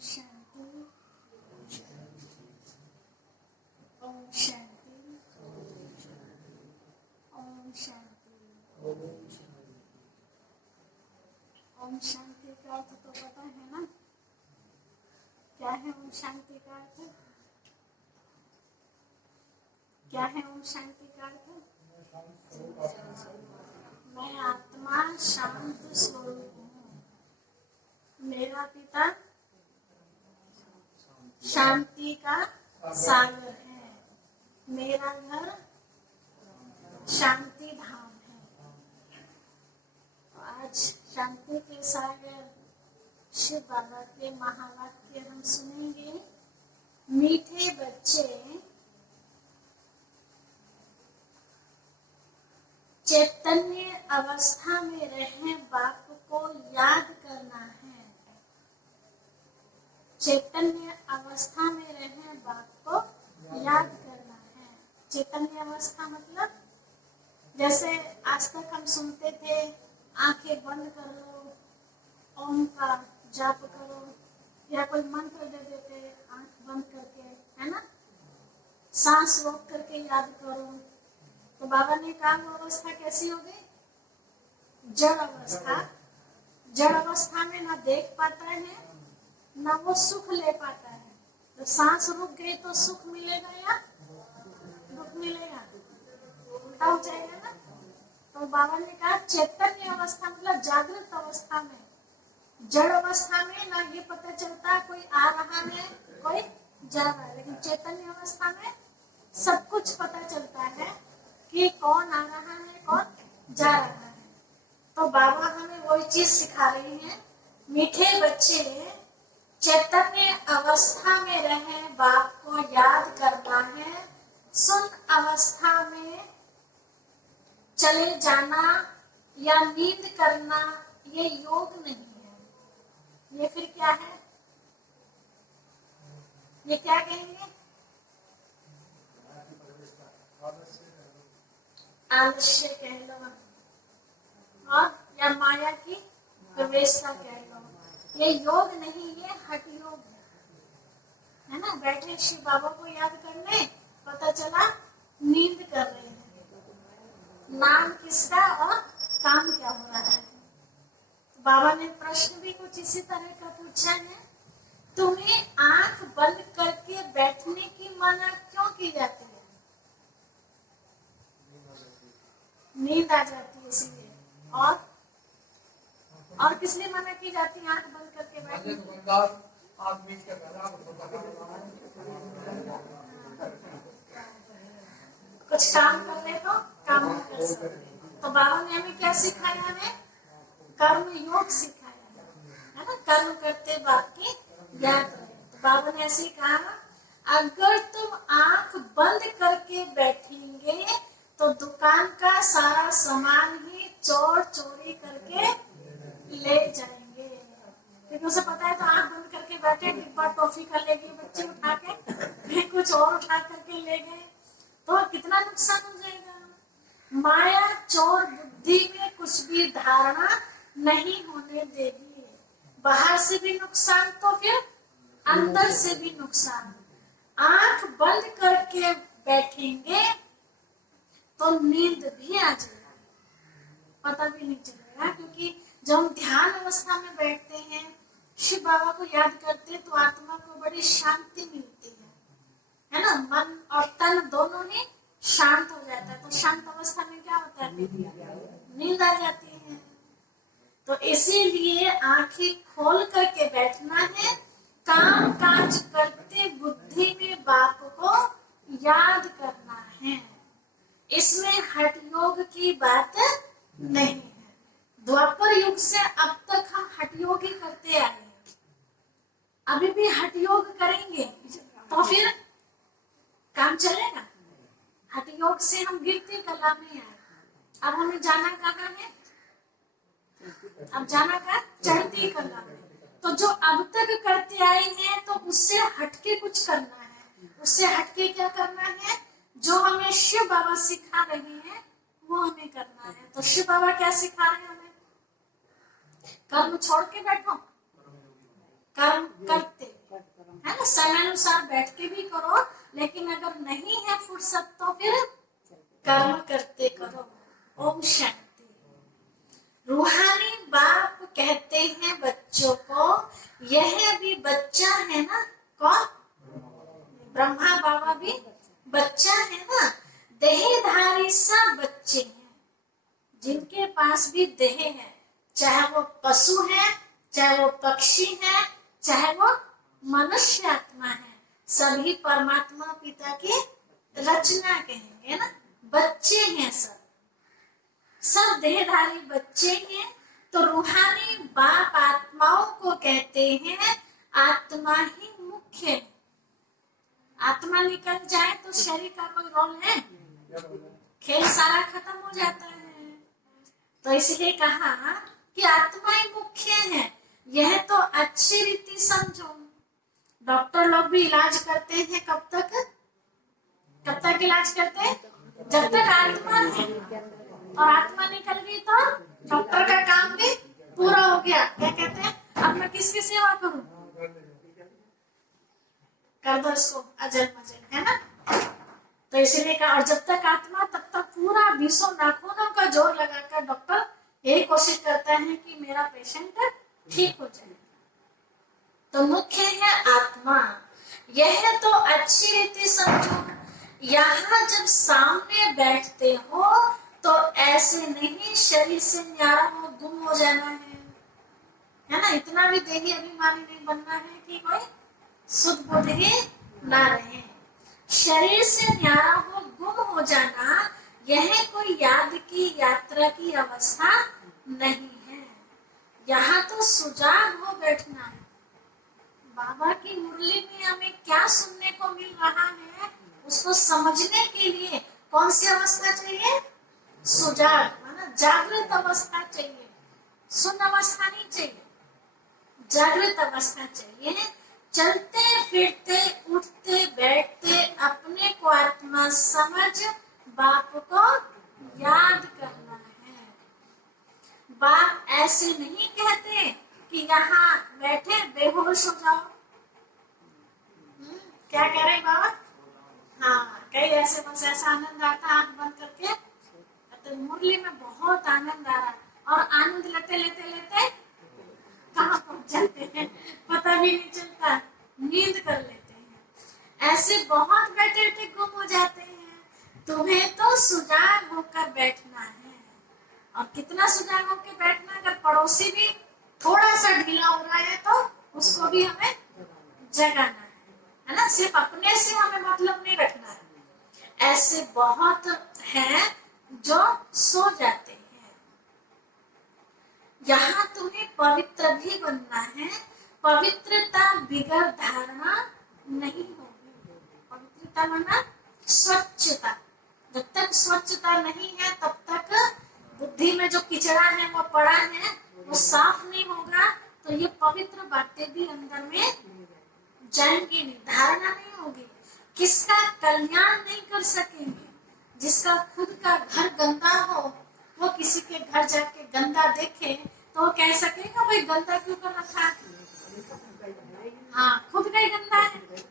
शांति। ओम शांति। ओम शांति। ओम शांति का अर्थ तो पता है ना? क्या है ओम शांति का अर्थ? क्या है ओम शांति का अर्थ? मैं आत्मा शांत स्वरूप हूँ। मेरा पिता शांति का सागर है। मेरा घर शांति धाम है। आज शांति के सागर शिव बाबा के महावाक्य हम सुनेंगे। मीठे बच्चे चैतन्य अवस्था में रहे बाप को याद करना है। चैतन्य अवस्था में रहे बाप को याद करना है। चैतन्य अवस्था मतलब जैसे आज तक हम सुनते थे, आंखें बंद कर लो, ओम का जाप करो, या कोई मंत्र दे देते आंख बंद करके, है ना? सांस रोक करके याद करो। तो बाबा ने कहा वो अवस्था कैसी हो गई? जड़ अवस्था। जड़ अवस्था में ना देख पाता है ना वो सुख ले पाता है। तो सांस रुक गई तो सुख मिलेगा या दुख मिलेगा? उल्टा हो जाएगा ना। तो बाबा ने कहा चैतन्य अवस्था मतलब जागृत अवस्था में। जड़ अवस्था में ना ये पता चलता कोई आ रहा है कोई जा रहा है, लेकिन चैतन्य अवस्था में सब कुछ पता चलता है कि कौन आ रहा है कौन जा रहा है। तो बाबा हमें वही चीज सिखा रही हैं। मीठे बच्चे चैतन्य अवस्था में रहे बाप को याद करना है। सुन अवस्था में चले जाना या नींद करना ये योग नहीं है। ये फिर क्या है? ये क्या कहेंगे? आलस्य कह लो और या माया की प्रवेशता कह लो। ये योग नहीं, ये हठ योग है ना। बैठे शिव बाबा को याद करने, पता चला नींद कर रहे हैं। नाम किसका और काम क्या हो रहा है? तो बाबा ने प्रश्न भी कुछ इसी तरह का पूछा है। तुम्हें आंख बंद करके बैठने की मना क्यों की जाती है? नींद आ जाती है इसलिए। और किस लिए मना की जाती है आंख बंद करके बैठने? कुछ काम कर ले तो काम नहीं कर सकते। तो बाबा ने हमें क्या सिखाया है? कर्म योग सिखाया है ना। कर्म करते बाप की याद रहे। तो बाबा ने ऐसे कहा, अगर तुम आंख बंद करके बैठेंगे तो दुकान का सारा सामान ही चोर चोरी करके ले जाएंगे। क्योंकि उसे पता है तो आंख बंद करके बैठे, डिब्बा टॉफी का ले गए बच्चे उठा के, कुछ और उठा करके ले गए तो कितना नुकसान हो जाएगा। माया चोर बुद्धि में कुछ भी धारणा नहीं होने देगी। बाहर से भी नुकसान तो फिर अंदर से भी नुकसान। आंख बंद करके बैठेंगे तो नींद भी आ जाएगा, पता भी नहीं चलेगा। क्योंकि जब हम ध्यान अवस्था में बैठते हैं, शिव बाबा को याद करते हैं, तो आत्मा को बड़ी शांति मिलती है ना। मन और तन दोनों ही शांत हो जाता है। तो शांत अवस्था में क्या होता है? नींद आ जाती है। तो इसीलिए आंखें खोल करके बैठना है। काम काज करते बुद्धि में बाप को याद करना है। इसमें हठ योग की बात नहीं है। द्वापर युग से अब तक हम हठ योग ही करते आए हैं। अभी भी हठ योग करेंगे तो फिर काम चलेगा। हठ योग से हम गिरती कला में आए। अब हमें जाना कहाँ है? अब जाना कहाँ? चढ़ती कला में। तो जो अब तक करते आए हैं तो उससे हटके कुछ करना है। उससे हटके क्या करना है? जो हमें शिव बाबा सिखा रहे हैं वो हमें करना है। तो शिव बाबा क्या सिखा रहे हैं हमें? कर्म छोड़ के बैठो, कर्म करते ना, समय अनुसार बैठ के भी करो, लेकिन अगर नहीं है फुर्सत तो फिर कर्म करते करो। ओम शांति। रूहानी बाप कहते हैं बच्चों को, यह भी बच्चा है ना, कौन? ब्रह्मा बाबा भी बच्चा है ना। देहधारी सब बच्चे हैं, जिनके पास भी देह है, चाहे वो पशु है, चाहे वो पक्षी है, चाहे वो मनुष्य आत्मा है, सभी परमात्मा पिता की रचना कहेंगे ना, बच्चे हैं सब, सब देहधारी बच्चे हैं। तो रूहानी बाप आत्माओं को कहते हैं आत्मा ही मुख्य है। आत्मा निकल जाए तो शरीर का कोई रोल है? खेल सारा खत्म हो जाता है। तो इसलिए कहा कि आत्मा ही मुख्य है। यह तो अच्छी रीति समझो। डॉक्टर लोग भी इलाज करते हैं, कब तक इलाज करते हैं? जब तक आत्मा है, और आत्मा निकल गई तो डॉक्टर का काम भी पूरा हो गया। क्या कहते हैं? अब मैं किसकी सेवा करूं? कर दो इसको अजल मजल, है ना। तो इसीलिए कहा, और जब तक आत्मा तब तक पूरा 20 नाखूनों का जोर लगाकर डॉक्टर यही कोशिश करता है कि मेरा पेशेंट ठीक हो जाए। तो मुख्य है आत्मा। यह तो अच्छी रीति समझो। यहाँ जब सामने बैठते हो तो ऐसे नहीं शरीर से न्यारा हो गुम हो जाना है ना। इतना भी देही अभिमानी नहीं बनना है कि कोई शुद्ध बुद्ध ही ना रहे। शरीर से न्यारा हो गुम हो जाना, यह कोई याद की यात्रा की अवस्था नहीं है। यहाँ तो सुजाग हो बैठना है। बाबा की मुरली में हमें क्या सुनने को मिल रहा है, उसको समझने के लिए कौन सी अवस्था चाहिए? सुजाग, माना जागृत अवस्था चाहिए। सुन्न अवस्था नहीं चाहिए, जागृत अवस्था चाहिए। चलते फिरते उठते बैठते अपने को आत्मा समझ बाप को याद करना है। बाप ऐसे नहीं कहते कि यहाँ बैठे बेहोश हो जाओ। क्या कह रहे बाबा? हाँ, कई ऐसे बस ऐसा आनंद आता, आंख बंद करके तो मुरली में बहुत आनंद आ रहा, और आनंद लेते लेते लेते कहाँ पहुंच जाते हैं पता भी नहीं चलता, नींद कर लेते हैं। ऐसे बहुत बैठे बैठे गुम हो जाते हैं। तुम्हें तो सुजाग होकर बैठना है। और कितना सुजाग होकर बैठना? अगर पड़ोसी भी थोड़ा सा ढीला हो रहा है तो उसको भी हमें जगाना है ना। सिर्फ अपने से हमें मतलब नहीं रखना है। ऐसे बहुत हैं जो सो जाते हैं। यहाँ तुम्हें पवित्र भी बनना है। पवित्रता बिगर धारणा नहीं होगी। पवित्रता माना स्वच्छता। जब तक स्वच्छता नहीं है तब तक बुद्धि में जो किचड़ा है वो पड़ा है, वो साफ नहीं होगा, तो ये पवित्र बातें भी अंदर में जाएंगी नहीं, धारणा नहीं होगी। किसका कल्याण नहीं कर सकेंगे? जिसका खुद का घर गंदा हो, वो किसी के घर जाके गंदा देखे तो वो कह सकेगा भाई गंदा क्यों कर रखा है? हाँ, खुद का ही गंदा है।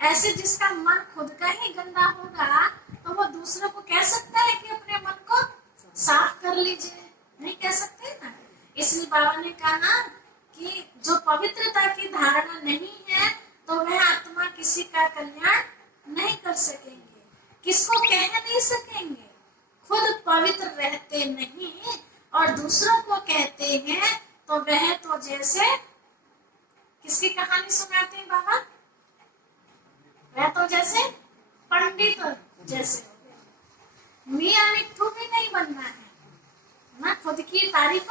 ऐसे जिसका मन खुद का ही गंदा होगा तो वो दूसरों को कह सकता है कि अपने मन को साफ कर लीजिए? नहीं कह सकते ना। इसलिए बाबा ने कहा कि जो पवित्रता की धारणा नहीं है तो वह आत्मा किसी का कल्याण नहीं कर सकेंगे। किसको कह नहीं सकेंगे? खुद पवित्र रहते नहीं और दूसरों को कहते हैं तो वह तो जैसे किसकी कहानी सुनाते हैं बाबा? वह तो जैसे पंडित जैसे। मियां मिट्ठू भी नहीं बनना है ना, खुद की तारीफ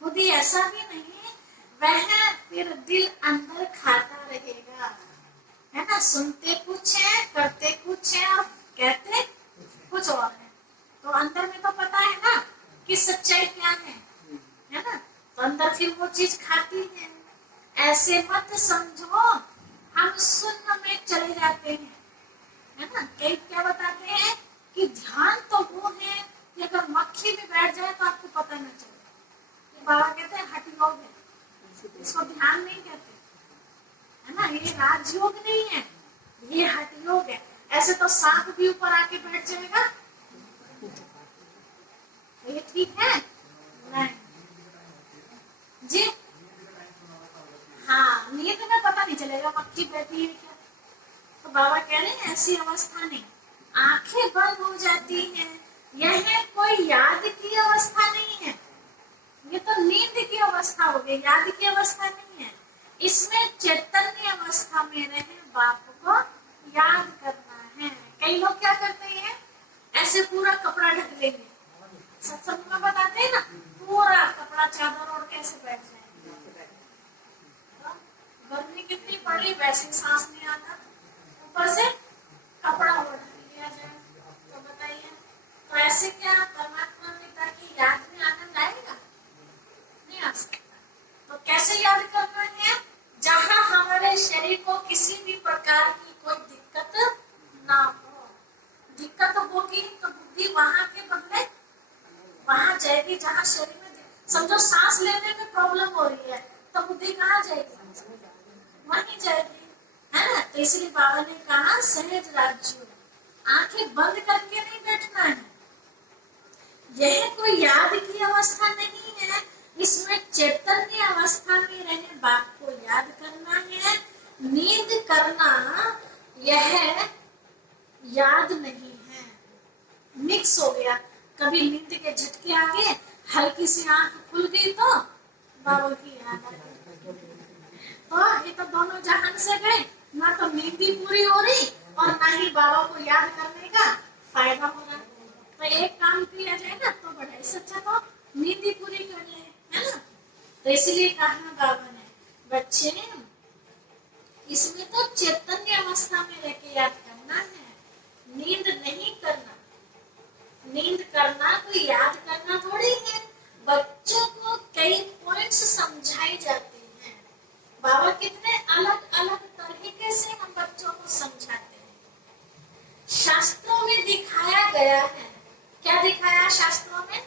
खुद ही ऐसा भी नहीं, वह फिर दिल अंदर खाता रहेगा, है ना। सुनते कुछ है, करते कुछ है और कहते कुछ और है। तो अंदर में तो पता है ना कि सच्चाई क्या है ना। तो अंदर फिर वो चीज खाती है। ऐसे मत समझो हम शून्य में चले जाते हैं, है ना। कई क्या बताते हैं कि ध्यान तो वो है कि अगर मक्खी भी बैठ जाए तो आपको पता न चले। बाबा कहते हैं हट लोग है, इसको ध्यान नहीं कहते, है ना। ये राजयोग नहीं है, ये हठ योग है। ऐसे तो सांप भी ऊपर आके बैठ जाएगा, ये ठीक है नहीं जी। हाँ, नींद में पता नहीं चलेगा मक्खी बैठी है क्या। तो बाबा कह रहे हैं ऐसी अवस्था नहीं, आंखें बंद हो जाती हैं, यह कोई याद की अवस्था नहीं है, ये तो नींद की अवस्था हो गई, याद की अवस्था नहीं है। इसमें चैतन्य अवस्था में रहे बाप को याद करना है। कई लोग क्या करते हैं, ऐसे पूरा कपड़ा ढक लेंगे, सत्संग में बताते हैं ना, पूरा कपड़ा चादर ओढ़ कैसे बैठ जाएंगे, गर्मी कितनी पड़ी वैसे सांस नहीं आता, ऊपर से कपड़ा ओढ़ लिया जाए, तो बताइए तो ऐसे क्या परमात्मा पिता की याद में आनंद आएगा, नहीं आ सकता। तो कैसे याद करना है, जहां हमारे शरीर को किसी भी प्रकार की कोई दिक्कत ना हो। दिक्कत होगी तो बुद्धि वहां के बदले वहां जाएगी जहां शरीर में, समझो सांस लेने में प्रॉब्लम हो रही है तो बुद्धि कहाँ जाएगी, वहीं जाएगी, है ना। तो इसलिए बाबा ने कहा सहज राज्य, आंखें बंद करके नहीं बैठना है, यह कोई याद की अवस्था नहीं है, इसमें चैतन्य अवस्था में रहे बाप को याद करना है। नींद करना यह याद नहीं है, मिक्स हो गया, कभी नींद के झटके आ गए, हल्की सी आंख खुल गई तो बाबा की याद आ गई, तो ये तो दोनों जहान से गए, ना तो नींद भी पूरी हो रही और ना ही बाबा को याद करने का फायदा हो रहा। तो एक काम किया जाए ना तो बड़ा ही अच्छा, तो नींद ही पूरी कर ले, है ना। तो इसलिए कहा बाबा ने, बच्चे इसमें तो चैतन्य अवस्था में रह के याद करना है, नींद नहीं करना। नींद करना कोई याद करना थोड़ी है। बच्चों को कई पॉइंट्स समझाए जाते हैं, बाबा कितने अलग अलग तरीके से हम बच्चों को समझाते हैं। शास्त्रों में दिखाया गया है, क्या दिखाया शास्त्रों में,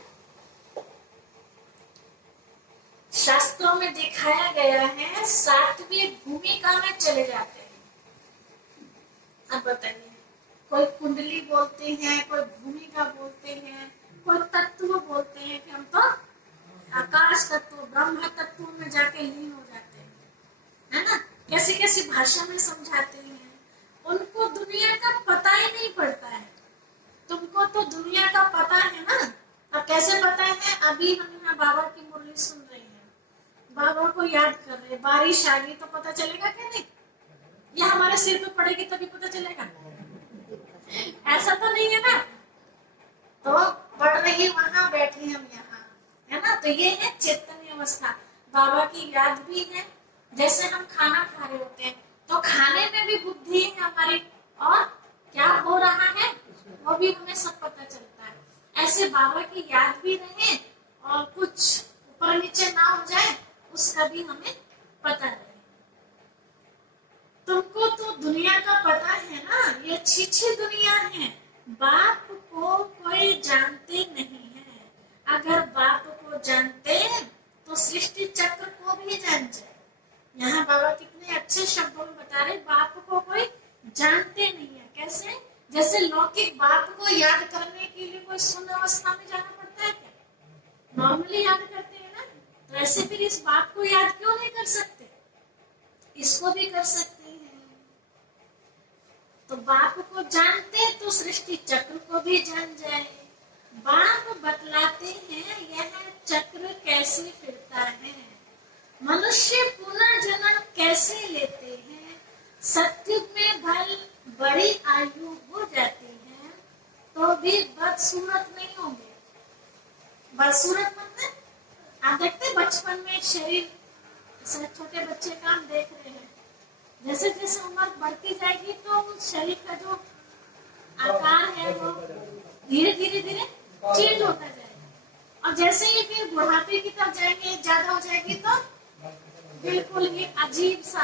शास्त्रों में दिखाया गया है, सातवीं भूमिका में चले जाते हैं। अब बताइए, कोई कुंडली बोलते हैं, कोई भूमिका बोलते हैं, कोई तत्व बोलते हैं कि हम तो आकाश तत्व ब्रह्म तत्व में जाके लीन हो जाते हैं, है ना। कैसी कैसी भाषा में समझाते हैं, उनको दुनिया का पता ही नहीं पड़ता है। तुमको तो दुनिया का पता है ना, और कैसे पता है, अभी हम यहाँ बाबा की मुरली सुन रहे हैं, बाबा को याद कर रहे, बारिश आ गई तो पता चलेगा क्या, नहीं, या हमारे सिर पे पड़ेगी तभी पता चलेगा, ऐसा तो नहीं है ना। तो पढ़ रही वहां बैठे हम यहाँ, है ना। तो ये है चैतन्य अवस्था, बाबा की याद भी है। जैसे हम खाना खा रहे होते हैं तो खाने में भी बुद्धि है हमारी, और क्या हो रहा है वो भी हमें सब पता चलता है। ऐसे बाबा की याद भी रहे और कुछ ऊपर नीचे ना हो जाए उसका भी हमें पता रहे। तुमको तो दुनिया का पता है ना, ये अच्छी दुनिया है, बाप को कोई जानते नहीं है। अगर बाप को जानते तो सृष्टि चक्र को भी जान जाए। यहाँ बाबा कितने अच्छे शब्दों में बता रहे, बाप को कोई जानते नहीं है। कैसे, जैसे लौकिक बाप को याद करने के लिए कोई शून्य अवस्था में जाना पड़ता है क्या, नॉर्मली याद करते हैं ना। तो ऐसे फिर इस बाप को याद क्यों नहीं कर सकते, इसको भी कर सकते हैं। तो बाप को जानते तो सृष्टि चक्र को भी जान जाए। बाप बतलाते हैं यह चक्र कैसे फिरता है, मनुष्य पुनर्जन्म कैसे लेते हैं, सत्युग में भल बड़ी आयु हो जाती है तो भी बदसूरत नहीं होंगे। बदसूरत मतलब आप देखते बचपन में शरीर, छोटे बच्चे का हम देख रहे हैं, जैसे जैसे उम्र बढ़ती जाएगी तो शरीर का जो आकार है वो धीरे धीरे धीरे चेंज होता जाएगा। और जैसे ही फिर बुढ़ापे की तरफ जाएंगे, ज्यादा हो जाएगी तो बिल्कुल ये अजीब सा,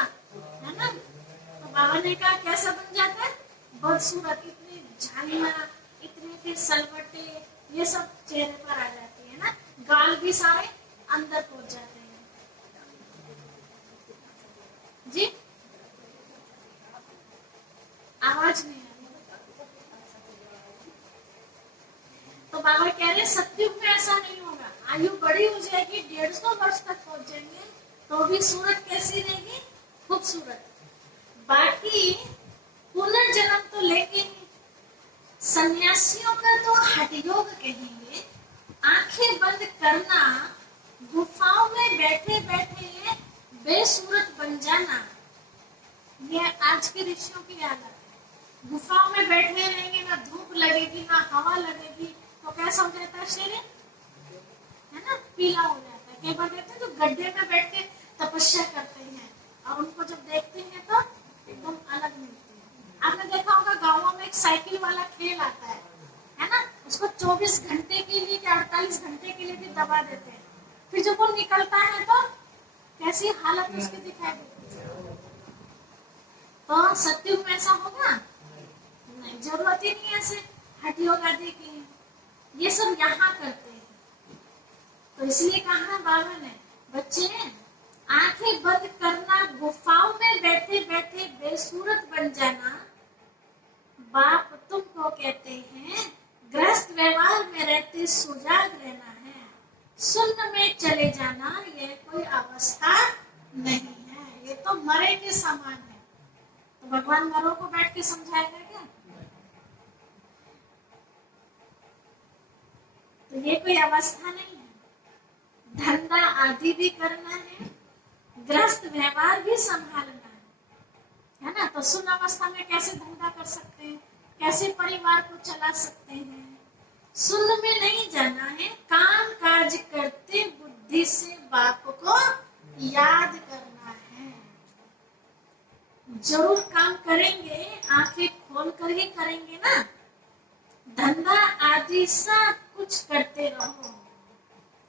है ना। तो बाबा ने कहा कैसा बन जाता है, बदसूरत, इतनी झालियां, इतने फिर सलवटे, ये सब चेहरे पर आ जाती है ना, गाल भी सारे अंदर पहुंच जाते हैं जी। बाबा कह रहे सतयुग में ऐसा नहीं होगा, आयु बड़ी हो जाएगी, 150 वर्ष तक पहुंचेंगे तो भी सूरत कैसी रहेगी, खूबसूरत। बाकी पुनर्जन्म तो लेंगे नहीं। सन्यासियों का तो हठयोग कहेंगे, आंखें बंद करना, गुफाओं में बैठे बैठे बेसूरत बन जाना, ये आज के ऋषियों की आदत है। गुफाओं में बैठे रहेंगे, ना धूप लगेगी ना हवा लगेगी, तो कैसा हो जाता है शरीर, है ना, पीला हो जाता है। कई बार देखते हैं तो गड्ढे में बैठ के तपस्या करते हैं और उनको जब देखते हैं तो एकदम अलग मिलती है। आपने देखा होगा गाँवों में एक साइकिल वाला खेल आता है ना, उसको 24 घंटे के लिए या 48 घंटे के लिए भी दबा देते हैं, फिर जब वो निकलता है तो कैसी हालत उसकी दिखाई देती है। तो सतयुग में ऐसा होगा नहीं, जरूरत ही नहीं ऐसे हठयोग आदि की, ये सब यहाँ करते हैं। तो इसलिए कहा बाबा ने, बच्चे आंखें बंद करना, गुफाओं में बैठे बैठे बेसूरत बन जाना, बाप तुमको कहते हैं ग्रस्त व्यवहार में रहते सुजाग रहना है, शून्य में चले जाना ये कोई अवस्था नहीं है, ये तो मरे के समान है। तो भगवान मरो को बैठ के समझाएगा क्या? तो ये कोई अवस्था नहीं है। धंधा आदि भी करना है, ग्रस्त व्यवहार भी संभालना है ना। तो शून्य अवस्था में कैसे धंधा कर सकते हैं, कैसे परिवार को चला सकते हैं? शून्य में नहीं जाना है, काम काज करते बुद्धि से बाप को याद करना है। जरूर काम करेंगे, आंखें खोल कर ही करेंगे ना। धंधा आदि सब कुछ करते रहो।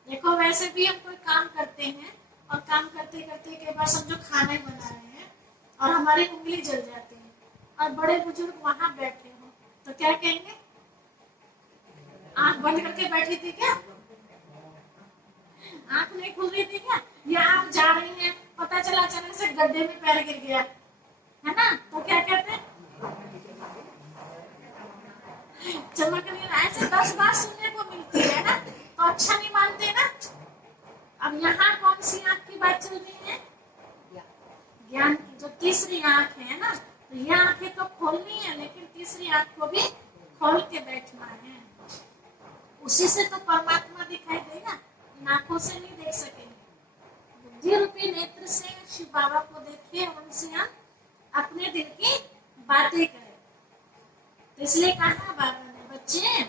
देखो वैसे भी हम कोई काम करते हैं और काम करते करते के बाद समझो खाने बना रहे हैं और हमारी उंगली जल जाती है और बड़े बुजुर्ग वहां बैठे हो तो क्या कहेंगे, आंख बंद करके बैठी थी क्या, आंख नहीं खुल रही थी क्या, या आप जा रही हैं पता चला अचानक से गड्ढे में पैर गिर गया है ना, तो क्या कहते हैं, चमक नहीं रहा। ऐसे 10 बात सुनने को मिलती है ना, तो अच्छा नहीं मानते ना। अब यहाँ कौन सी आंख की बात चल रही है, ज्ञान की जो तीसरी आंख है ना, तो ये आंखें तो खोलनी है लेकिन तीसरी आंख को भी खोल के बैठना है। उसी से तो परमात्मा दिखाई देगा, इन आंखों से नहीं देख सकेंगे। बुद्धि रूपी नेत्र से शिव बाबा को देखिए, उनसे हम अपने दिल की बातें करें। तो इसलिए कहा बाबा ने, बच्चे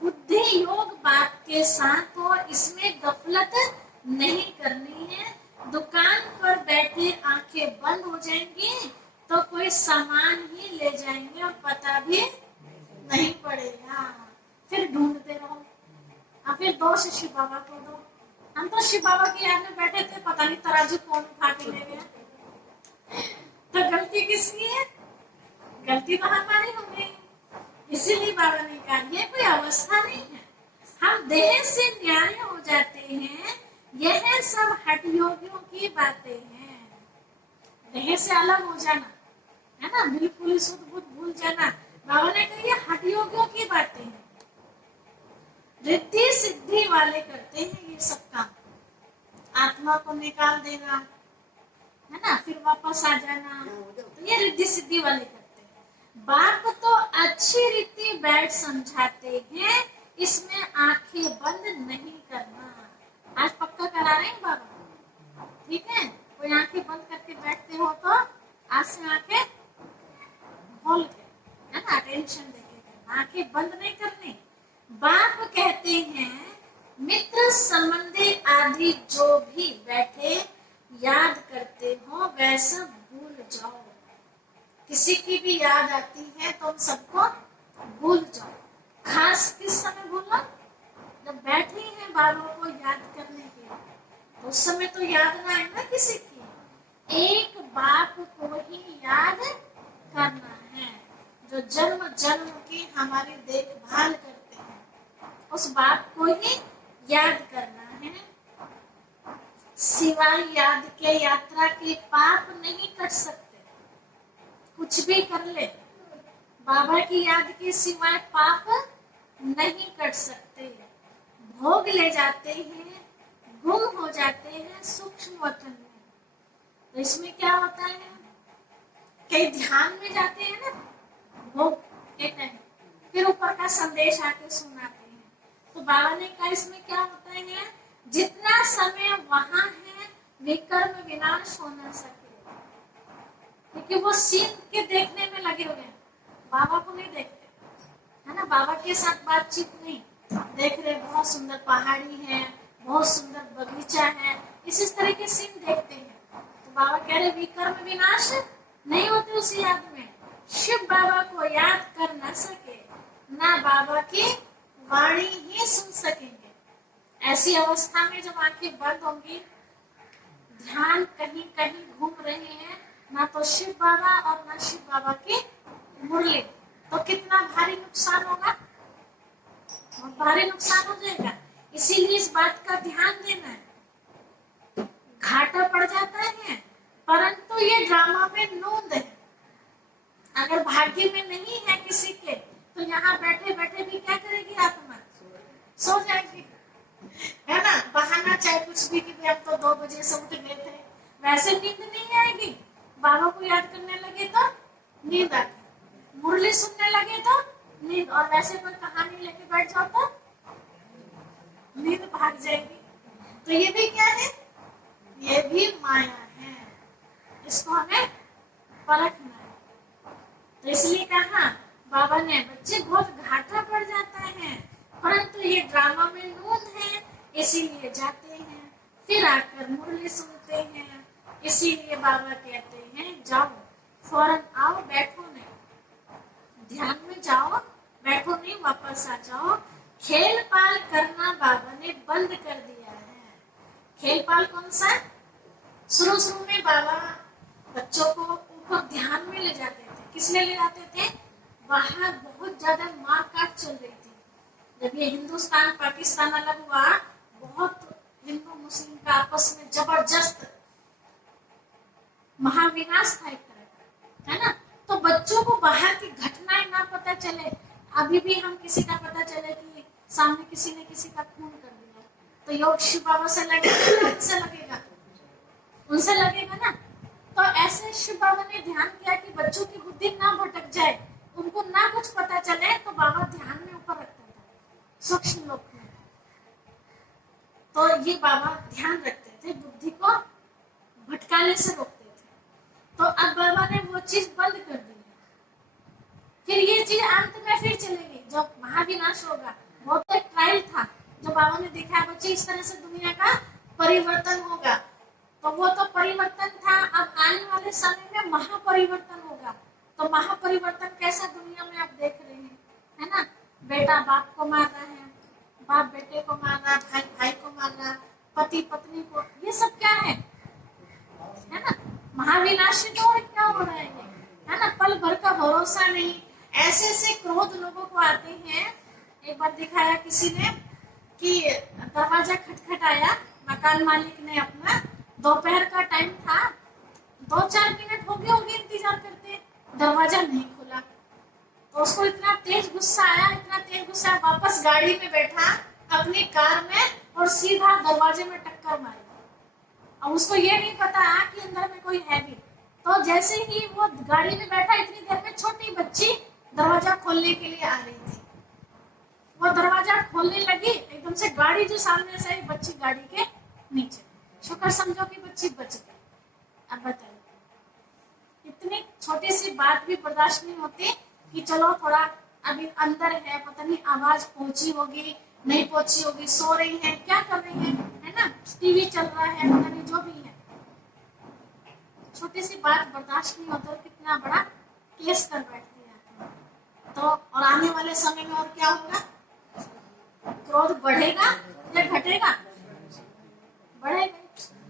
बुद्धि योग बाप के साथ हो, इसमें गफलत नहीं करनी है। दुकान पर बैठे आंखें बंद हो जाएंगी तो कोई सामान ही ले जाएंगे और पता भी नहीं पड़ेगा, फिर ढूंढते रहो और फिर दोष शिव बाबा को दो। हम तो शिव बाबा की याद में बैठे थे, पता नहीं तराजू कौन उठा के ले गया, तो गलती किसकी है, गलती तो हमारी हो गई। इसीलिए बाबा ने कहा ये कोई अवस्था नहीं है, हम देह से न्याय हो जाते हैं, यह सब हठ योगियों की बातें हैं। देह से अलग हो जाना है ना, बिल्कुल शुद्ध बुद्ध भूल जाना, बाबा ने कहा ये हठ योगियों की बातें हैं। रिद्धि सिद्धि वाले करते हैं ये सब काम, आत्मा को निकाल देना है ना, फिर वापस आ जाना, तो ये रिद्धि सिद्धि वाले करते हैं। बाप तो अच्छी रीति बैठ समझाते हैं, इसमें आंखें बंद नहीं करना। आज पक्का करा रहे हैं बाबा, ठीक है। कोई आंखें बंद करके बैठते हो तो आज से आंखें खोल के, है ना, टेंशन देके आंखें बंद नहीं करनी। बाप कहते हैं मित्र संबंधी आदि जो भी बैठे याद करते हो वैसा भूल जाओ। किसी की भी याद आती है तो उन सबको भूल जाओ। खास किस समय भूलो, जब बैठे हैं बाबा को याद करने के लिए, तो उस समय तो याद ना है ना किसी की, एक बाप को ही याद करना है जो जन्म जन्म की हमारी देखभाल करते हैं, उस बाप को ही याद करना है। सिवाय याद के यात्रा के पाप नहीं कर सकते, कुछ भी कर ले, बाबा की याद के सिवाय पाप नहीं कर सकते, भोग ले जाते हैं, गुम हो जाते हैं सूक्ष्म वचन में। तो इसमें क्या होता है, कई ध्यान में जाते हैं ना भोग के टाइम, फिर ऊपर का संदेश आके सुनाते हैं। तो बाबा ने कहा इसमें क्या होता है, जितना समय वहां है विकर्म विनाश हो न सके, क्योंकि वो सीन के देखने में लगे हुए हैं, बाबा को नहीं देखते है ना, बाबा के साथ बातचीत नहीं देख रहे, बहुत सुंदर पहाड़ी है, बहुत सुंदर बगीचा है, इस तरह के सीन देखते हैं। तो बाबा कह रहे विकर्म विनाश नहीं होते उस याद में, शिव बाबा को याद कर न सके, ना बाबा की वाणी ही सुन सकेंगे। ऐसी अवस्था में जब आंखें बंद होंगी, ध्यान कहीं कहीं घूम रहे हैं, ना तो शिव बाबा और ना शिव बाबा की मुरली, तो कितना भारी नुकसान होगा, बहुत भारी नुकसान हो जाएगा। इसीलिए इस बात का ध्यान देना है, घाटा पड़ जाता है, परंतु ये ड्रामा में नूंद है। अगर भाग्य में नहीं है किसी के, तो यहाँ बैठे बैठे भी क्या करेगी आत्मा, सो जाएगी, है ना, बहाना चाहे कुछ भी कि हम तो 2 बजे से उठ गए थे, वैसे नींद नहीं आएगी। बाबा को याद करने लगे तो नींद आती, मुरली सुनने लगे तो नींद, और वैसे कोई कहानी लेके बैठ जाओ तो नींद भाग जाएगी। तो ये भी क्या है, ये भी माया है, इसको हमें परखना है। तो इसलिए कहा बाबा ने, बच्चे बहुत घाटा पड़ जाता है, परंतु ये ड्रामा में नूंद है, इसीलिए जाते हैं, फिर आकर मुरली सुनते हैं। इसीलिए बाबा कहते हैं जाओ, फौरन आओ, बैठो नहीं, ध्यान में जाओ, बैठो नहीं, वापस आ जाओ। खेल पाल करना बाबा ने बंद कर दिया है। खेल पाल कौन सा, शुरू शुरू में बाबा बच्चों को ऊपर ध्यान में ले जाते थे, किस लिए ले जाते थे, वहां बहुत ज्यादा मारकाट चल रही थी। जब ये हिंदुस्तान पाकिस्तान अलग हुआ, बहुत हिंदू मुस्लिम का आपस में जबरदस्त महाविनाश था एक तरह का, है ना। तो बच्चों को बाहर की घटनाएं ना पता चले, अभी भी हम किसी का पता चले कि सामने किसी ने किसी का खून कर दिया, तो योग शिव बाबा से लगेगा, उनसे लगेगा, उनसे लगेगा ना। तो ऐसे शिव बाबा ने ध्यान किया कि बच्चों की बुद्धि ना भटक जाए, उनको ना कुछ पता चले, तो बाबा ध्यान में ऊपर रखता था सूक्ष्म लोक में। तो ये बाबा ध्यान रखते थे, बुद्धि को भटकाने से रोकते थे। तो अब बाबा ने वो चीज बंद कर दी, फिर ये चीज अंत में फिर चलेगी जब महाविनाश होगा। वो तो एक ट्रायल था जो बाबा ने देखा है, बच्चे इस तरह से दुनिया का परिवर्तन होगा, तो वो तो परिवर्तन था। अब आने वाले समय में महापरिवर्तन होगा, तो महापरिवर्तन कैसा दुनिया में आप देख रहे हैं, है ना, बेटा बाप को मार रहा है, बाप बेटे को मार रहा, भाई भाई को मार रहा, पति पत्नी को, ये सब क्या है ना, महाविनाशी दौर क्या हो रहा है ना, पल भर का भरोसा नहीं। ऐसे ऐसे क्रोध लोगों को आते हैं। एक बार दिखाया किसी ने कि दरवाजा खटखटाया, मकान मालिक ने अपना, दोपहर का टाइम था, 2-4 मिनट हो गए होंगे इंतजार करते, दरवाजा नहीं खुला। तो उसको इतना तेज गुस्सा आया, इतना तेज गुस्सा आया, वापस गाड़ी में बैठा अपनी कार में और सीधा दरवाजे में टक्कर मारी। अब उसको ये नहीं पता कि अंदर में कोई है भी। तो जैसे ही वो गाड़ी में बैठा, इतनी देर में छोटी बच्ची दरवाजा खोलने के लिए आ रही थी, वो दरवाजा खोलने लगी, एकदम से गाड़ी जो सामने से आई, बच्ची गाड़ी के नीचे, शुक्र समझो कि बच्ची बच गई। अब बताइए, इतनी छोटी सी बात भी बर्दाश्त नहीं होती कि चलो थोड़ा अभी अंदर है, पता नहीं आवाज पहुंची होगी नहीं पहुंची होगी, सो रही है, क्या कर रही है ना, टीवी चल रहा है, पता नहीं जो भी है, छोटी सी बात बर्दाश्त नहीं होता, कितना बड़ा केस कर बैठती है। तो और आने वाले समय में और क्या होगा, क्रोध बढ़ेगा या घटेगा, बढ़ेगा।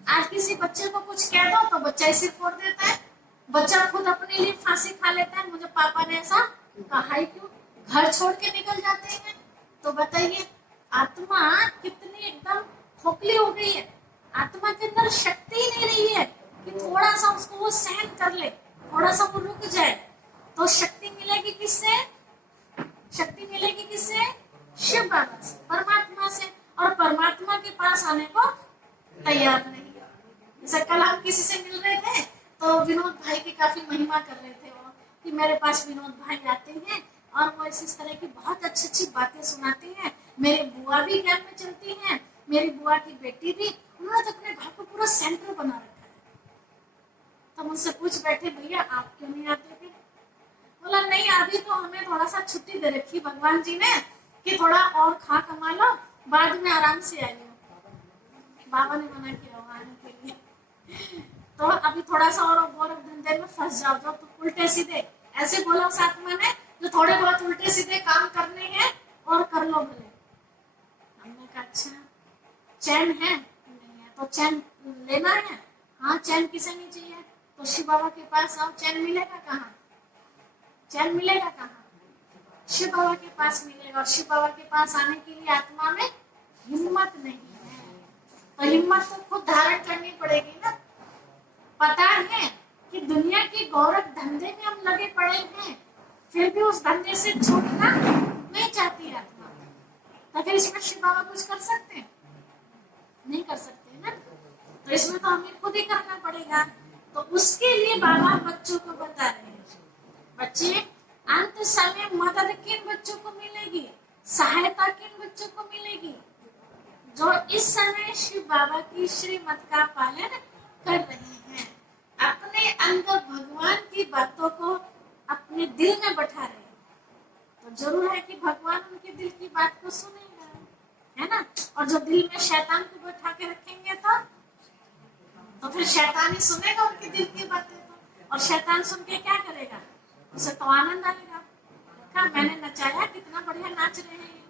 आज किसी बच्चे को कुछ कह दो तो बच्चा ही सिर फोड़ देता है, बच्चा खुद अपने लिए फांसी खा लेता है, मुझे पापा ने ऐसा कहा ही क्यों, घर छोड़ के निकल जाते हैं। तो बताइए आत्मा कितनी एकदम खोखली हो गई है, आत्मा के अंदर शक्ति ही नहीं रही है कि थोड़ा सा उसको वो सहन कर ले, थोड़ा सा वो रुक जाए। तो शक्ति मिलेगी किससे, शक्ति मिलेगी किससे, शिव बाबा से, परमात्मा से, और परमात्मा के पास आने को तैयार नहीं। जैसे कल हम किसी से मिल रहे थे तो विनोद भाई की काफी महिमा कर रहे थे वो, कि मेरे पास विनोद भाई आते हैं और वो इस तरह की बहुत अच्छी अच्छी बातें सुनाते हैं। मेरी बुआ भी ज्ञान में चलती हैं, मेरी बुआ की बेटी भी, उन्होंने तो अपने घर को पूरा सेंटर बना रखा है। तो मुझसे पूछ बैठे, भैया आप क्यों नहीं आते फिर? बोला नहीं, अभी तो हमें थोड़ा सा छुट्टी दे रखी भगवान जी ने कि थोड़ा और खा कमा लो, बाद में आराम से आइए। बाबा ने मना किया आने के लिए। तो अभी थोड़ा सा और गोरख धंधे में फंस जाओ, जो तो उल्टे सीधे ऐसे बोलो साथ में जो थोड़े बहुत उल्टे सीधे काम करने हैं और कर लो भले। हमने कहा अच्छा, चैन है नहीं है तो चैन लेना है। हाँ, चैन किसे नहीं चाहिए? तो शिव बाबा के पास आओ, चैन मिलेगा कहाँ? चैन मिलेगा कहाँ? शिव बाबा के पास मिलेगा। और शिव बाबा के पास आने के लिए आत्मा में हिम्मत नहीं है, तो हिम्मत तो खुद धारण करनी पड़ेगी ना। पता है कि दुनिया की गोरख धंधे में हम लगे पड़े हैं, फिर भी उस धंधे से छूटना नहीं चाहती आत्मा। तो फिर इसमें शिव बाबा कुछ कर सकते हैं? नहीं कर सकते ना। तो इसमें तो हमें खुद ही करना पड़ेगा। तो उसके लिए बाबा बच्चों को बता रहे हैं, बच्चे अंत समय मदद किन बच्चों को मिलेगी, सहायता किन बच्चों को मिलेगी? जो इस समय शिव बाबा की श्रीमत का पालन कर रहे हैं, अपने अंदर भगवान की बातों को अपने दिल में बैठा रहे हैं। तो जरूर है कि भगवान उनके दिल की बात को सुनेगा, है ना। और जो दिल में शैतान को बैठा के रखेंगे तो फिर शैतान ही सुनेगा उनके दिल की बातें। और शैतान सुन के क्या करेगा? उसे तो आनंद आएगा, कहा मैंने नचाया, कितना बढ़िया नाच रहे हैं,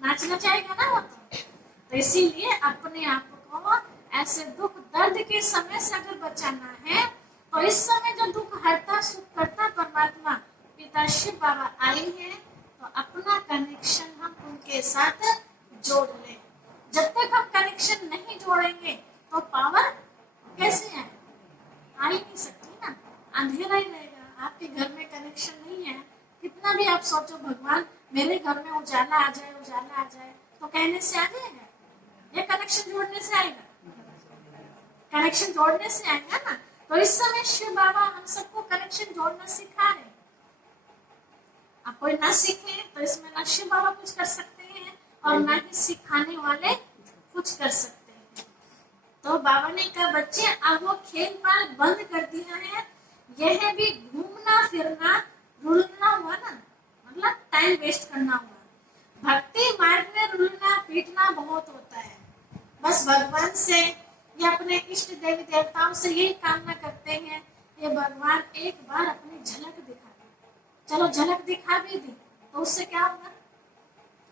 नाचना चाहेगा ना वो। तो इसीलिए अपने आप को ऐसे दुख दर्द के समय से अगर बचाना है, तो इस समय जो दुख हरता सुख करता परमात्मा पिता शिव बाबा आए हैं, तो अपना कनेक्शन हम उनके साथ जोड़ लें। जब तक हम कनेक्शन नहीं जोड़ेंगे तो पावर कैसे आए? आ ही नहीं सकती ना, अंधेरा ही रहेगा। आपके घर में कनेक्शन नहीं है, कितना भी आप सोचो भगवान मेरे घर में उजाला आ जाए, उजाला आ जाए, तो कहने से आ जाएगा? ये कनेक्शन जोड़ने से आएगा? कनेक्शन जोड़ने से आएगा ना। तो इस समय शिव बाबा हम सबको कनेक्शन जोड़ना सिखा रहे हैं। आप कोई ना सीखे तो इसमें ना शिव बाबा कुछ कर सकते हैं और ना ही सिखाने वाले कुछ कर सकते हैं। तो बाबा ने कहा बच्चे अब वो खेल पाल बंद कर दिया है, यह भी घूमना फिरना रुलना हुआ ना, मतलब टाइम वेस्ट करना हुआ। भक्ति मार्ग में रुलना पीटना बहुत होता है। बस भगवान से या अपने इष्ट देवी देवताओं से यही कामना करते हैं कि भगवान एक बार अपनी झलक दिखा दे। चलो झलक दिखा भी दी तो उससे क्या होगा?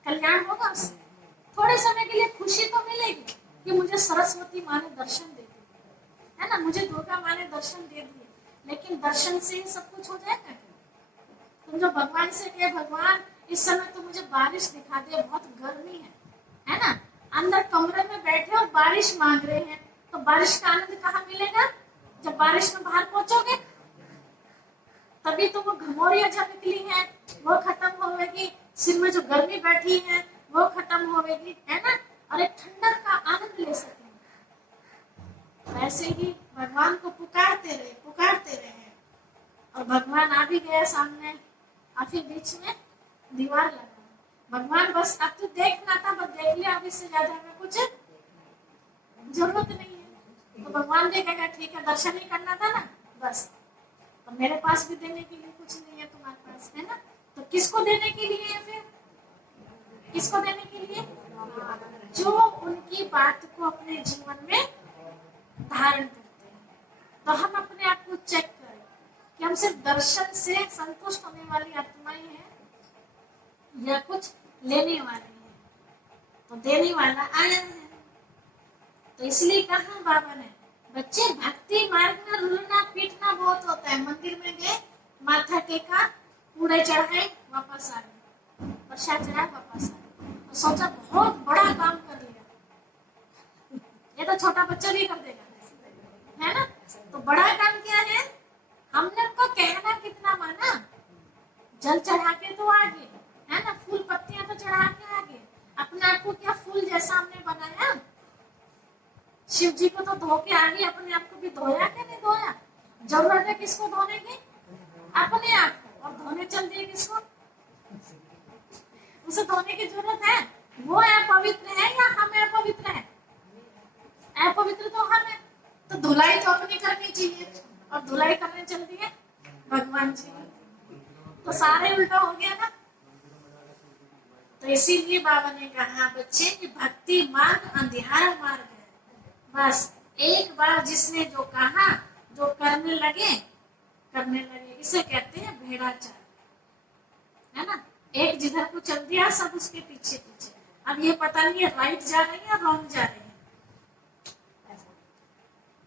कल्याण होगा उससे। थोड़े समय के लिए खुशी तो मिलेगी कि मुझे सरस्वती माँ ने दर्शन दे दिए, है ना, मुझे दुर्गा माँ ने दर्शन दे दिए, लेकिन दर्शन से ही सब कुछ हो जाएगा? तुम जो भगवान से कहे भगवान इस समय तो मुझे बारिश दिखा दे, बहुत गर्मी है ना, अंदर कमरे में बैठे और बारिश मांग रहे हैं, तो बारिश का आनंद कहाँ मिलेगा? जब बारिश में बाहर पहुंचोगे तभी तो वो घमौरियां जब निकली है वो खत्म होगी, सिर में जो गर्मी बैठी है वो खत्म होगी, है ना, और एक ठंडक का आनंद ले सकेंगे। ऐसे ही भगवान को पुकारते रहे और भगवान आ भी गया सामने, और फिर बीच में दीवार लगा। भगवान बस अब तो देखना था, बस देख लिया, अब इससे ज्यादा हमें कुछ जरूरत नहीं है। तो भगवान देखेगा ठीक है, दर्शन ही करना था ना, बस। तो मेरे पास भी देने के लिए कुछ नहीं है, तुम्हारे पास है ना, तो किसको देने के लिए है फिर? किसको देने के लिए? जो उनकी बात को अपने जीवन में धारण करते हैं। तो हम अपने आप को चेक करें कि हम सिर्फ दर्शन से संतुष्ट होने वाली आत्माएं हैं या कुछ लेने वाले हैं। तो देने वाला आया है, तो इसलिए कहा बाबा ने बच्चे भक्ति मार्ग में रुलना पीटना बहुत होता है। मंदिर में गए, माथा टेका, कूड़े चढ़ाए, वापस आ गए, प्रसाद चढ़ाए, वापस आ गए, तो सोचा बहुत बड़ा काम कर लिया। ये तो छोटा बच्चा भी कर देगा, है ना। तो बड़ा काम क्या है? हमने कहना कितना माना, जल चढ़ा के तो आगे, है ना, फूल पत्तियां तो जैसा हमने बनाया। शिव जी को तो धो के आगे अपने आप को भी धोया कि नहीं धोया? जरूरत है किसको धोने की? अपने आप को। और धोने चल दिए किसको? उसे धोने की जरूरत है? वो अपवित्र है या हम अपवित्र है? अपवित्र तो हम है, तो धुलाई तो अपनी करनी चाहिए, और धुलाई करने चल दिए भगवान जी। तो सारे उल्टा हो गया ना। तो इसीलिए बाबा ने कहा बच्चे कि भक्ति मार्ग अंधियारा मार्ग है। बस एक बार जिसने जो कहा, जो करने लगे, इसे कहते हैं भेड़ाचार, है ना। एक जिधर को चल दिया सब उसके पीछे पीछे। अब ये पता नहीं है राइट जा रही है रॉन्ग जा रही है।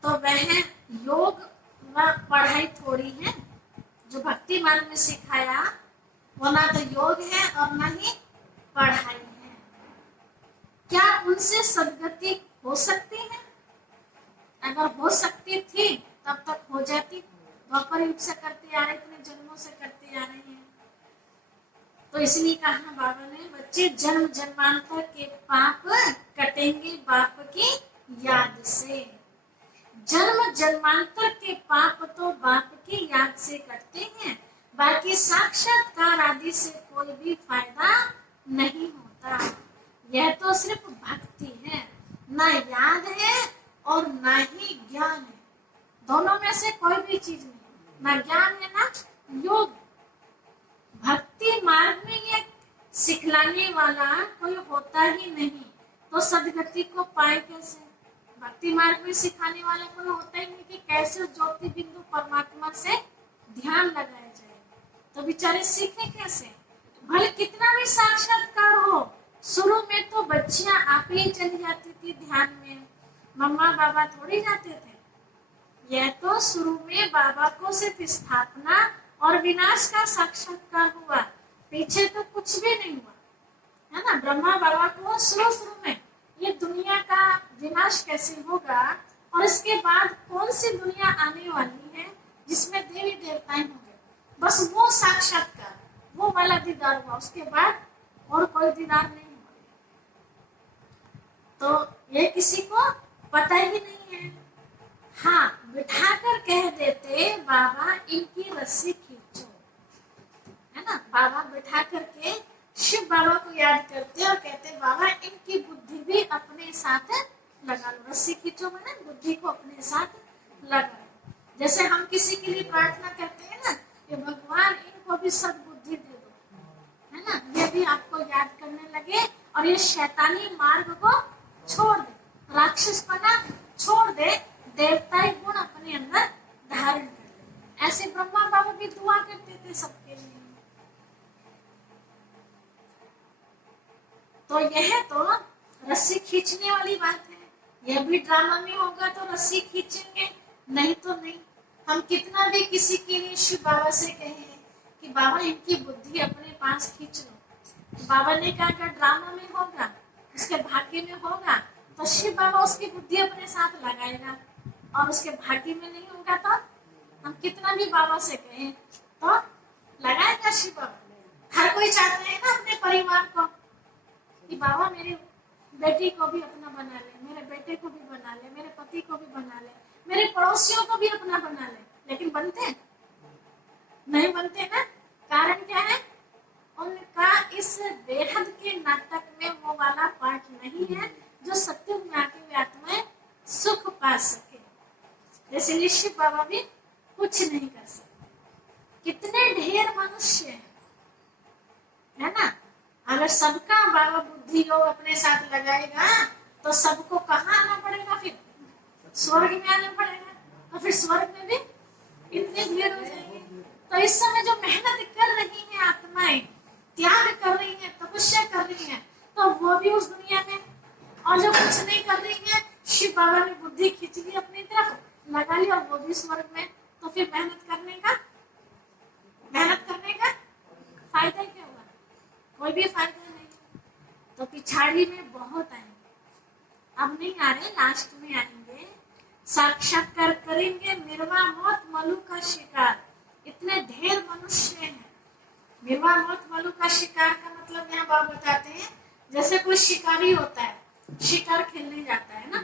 तो वह योग व पढ़ाई थोड़ी है जो भक्ति मार्ग में सिखाया, वो ना तो योग है और ना ही पढ़ाई है। क्या उनसे सदगति हो सकती है? अगर हो सकती थी तब तक हो जाती। द्वापर युग से करते आ रहे, इतने जन्मों से करते आ रहे हैं। तो इसलिए कहा बाबा ने बच्चे जन्म जन्मांतर के पाप कटेंगे बाप की याद से। जन्म जन्मांतर के पाप तो बाप की याद से कटते हैं, बाकी साक्षात्कार आदि से कोई भी फायदा नहीं होता। यह तो सिर्फ भक्ति है, ना याद है और ना ही ज्ञान है। दोनों में से कोई भी चीज नहीं, ना ज्ञान है ना योग। भक्ति मार्ग में ये सिखलाने वाला कोई होता ही नहीं, तो सदगति को पाए कैसे? भक्ति मार्ग में सिखाने वाला कोई होता ही नहीं कि कैसे ज्योति बिंदु परमात्मा से ध्यान लगाया जाए। तो बेचारे सीखे कैसे? भले कितना भी साक्षात्कार हो, शुरू में तो बच्चियां आप ही चली जाती थी ध्यान में, मम्मा बाबा थोड़ी जाते थे। यह तो शुरू में बाबा को सिर्फ स्थापना और विनाश का साक्षात्कार हुआ, पीछे तो कुछ भी नहीं हुआ, है ना। ब्रह्मा बाबा को शुरू में ये दुनिया का विनाश कैसे होगा और इसके बाद कौन सी दुनिया आने वाली है जिसमें देवी देवताएं होंगे, बस वो साक्षात्कार, वो वाला दीदार हुआ। उसके बाद और कोई दीदार नहीं हुआ। तो ये किसी को पता ही नहीं है। हाँ, बिठाकर कह देते बाबा इनकी रस्सी खींचो, है ना। बाबा बिठा करके शिव बाबा को याद करते और कहते बाबा इनकी बुद्धि भी अपने साथ लगा लो। रस्सी खींचो मैंने बुद्धि को अपने साथ लगा लो। जैसे हम किसी के लिए प्रार्थना करते हैं ना कि भगवान इनको भी सद्बुद्धि दे दो, है ना। ये भी आपको याद करने लगे और ये शैतानी मार्ग को छोड़ दे, राक्षसपना छोड़ दे, देवताई गुण अपने अंदर धारण कर ले। ऐसे ब्रह्मा बाबा भी दुआ करते थे सबके लिए। तो यह तो रस्सी खींचने वाली बात है। यह भी ड्रामा में होगा तो रस्सी खींचेंगे, नहीं तो नहीं। हम कितना भी किसी के लिए शिव बाबा से कहें कि बाबा इनकी बुद्धि अपने पास खींच लो, बाबा ने कहा कि ड्रामा में होगा, उसके भाग्य में होगा, तो शिव बाबा उसकी बुद्धि अपने साथ लगाएगा। और उसके भाग्य में नहीं होगा तो हम कितना भी बाबा से कहें तो लगाएगा शिव बाबा। हर कोई चाहते हैं ना अपने परिवार को कि बाबा मेरी बेटी को भी अपना बना ले, मेरे बेटे को भी बना ले, मेरे पति को भी बना ले, मेरे पड़ोसियों को भी अपना बना ले। लेकिन बनते नहीं बनते ना। कारण क्या है? उनका इस बेहद के नाटक में वो वाला पार्ट नहीं है जो सत्युग में आके वे आत्माएं सुख पा सके। जैसे शिव बाबा भी कुछ नहीं कर सकते। कितने ढेर मनुष्य हैं, है ना। अगर सबका बाबा बुद्धि योग अपने साथ लगाएगा तो सबको कहाँ आना पड़ेगा? फिर स्वर्ग में आना पड़ेगा। तो फिर स्वर्ग में भी इतनी भीड़ हो जाएगी। तो इस समय जो मेहनत कर रही है आत्माएं, त्याग कर रही है, तपस्या कर रही है, तो वो भी उस दुनिया में। और जो कुछ नहीं कर रही है, शिव बाबा ने बुद्धि खींच ली अपनी तरफ, लगा ली, और वो भी स्वर्ग में। तो फिर मेहनत करने का फायदा क्या हुआ? कोई भी फायदा नहीं। तो पिछाड़ी में बहुत आएंगे, अब नहीं आ रहे, लास्ट में आएंगे। साक्षात्कार करेंगे, निर्वाह मौत मलु का शिकार। इतने ढेर मनुष्य हैं। निर्वाह मौत मलु का शिकार का मतलब यहाँ बाबा बताते हैं, जैसे कोई शिकारी होता है शिकार खेलने जाता है ना,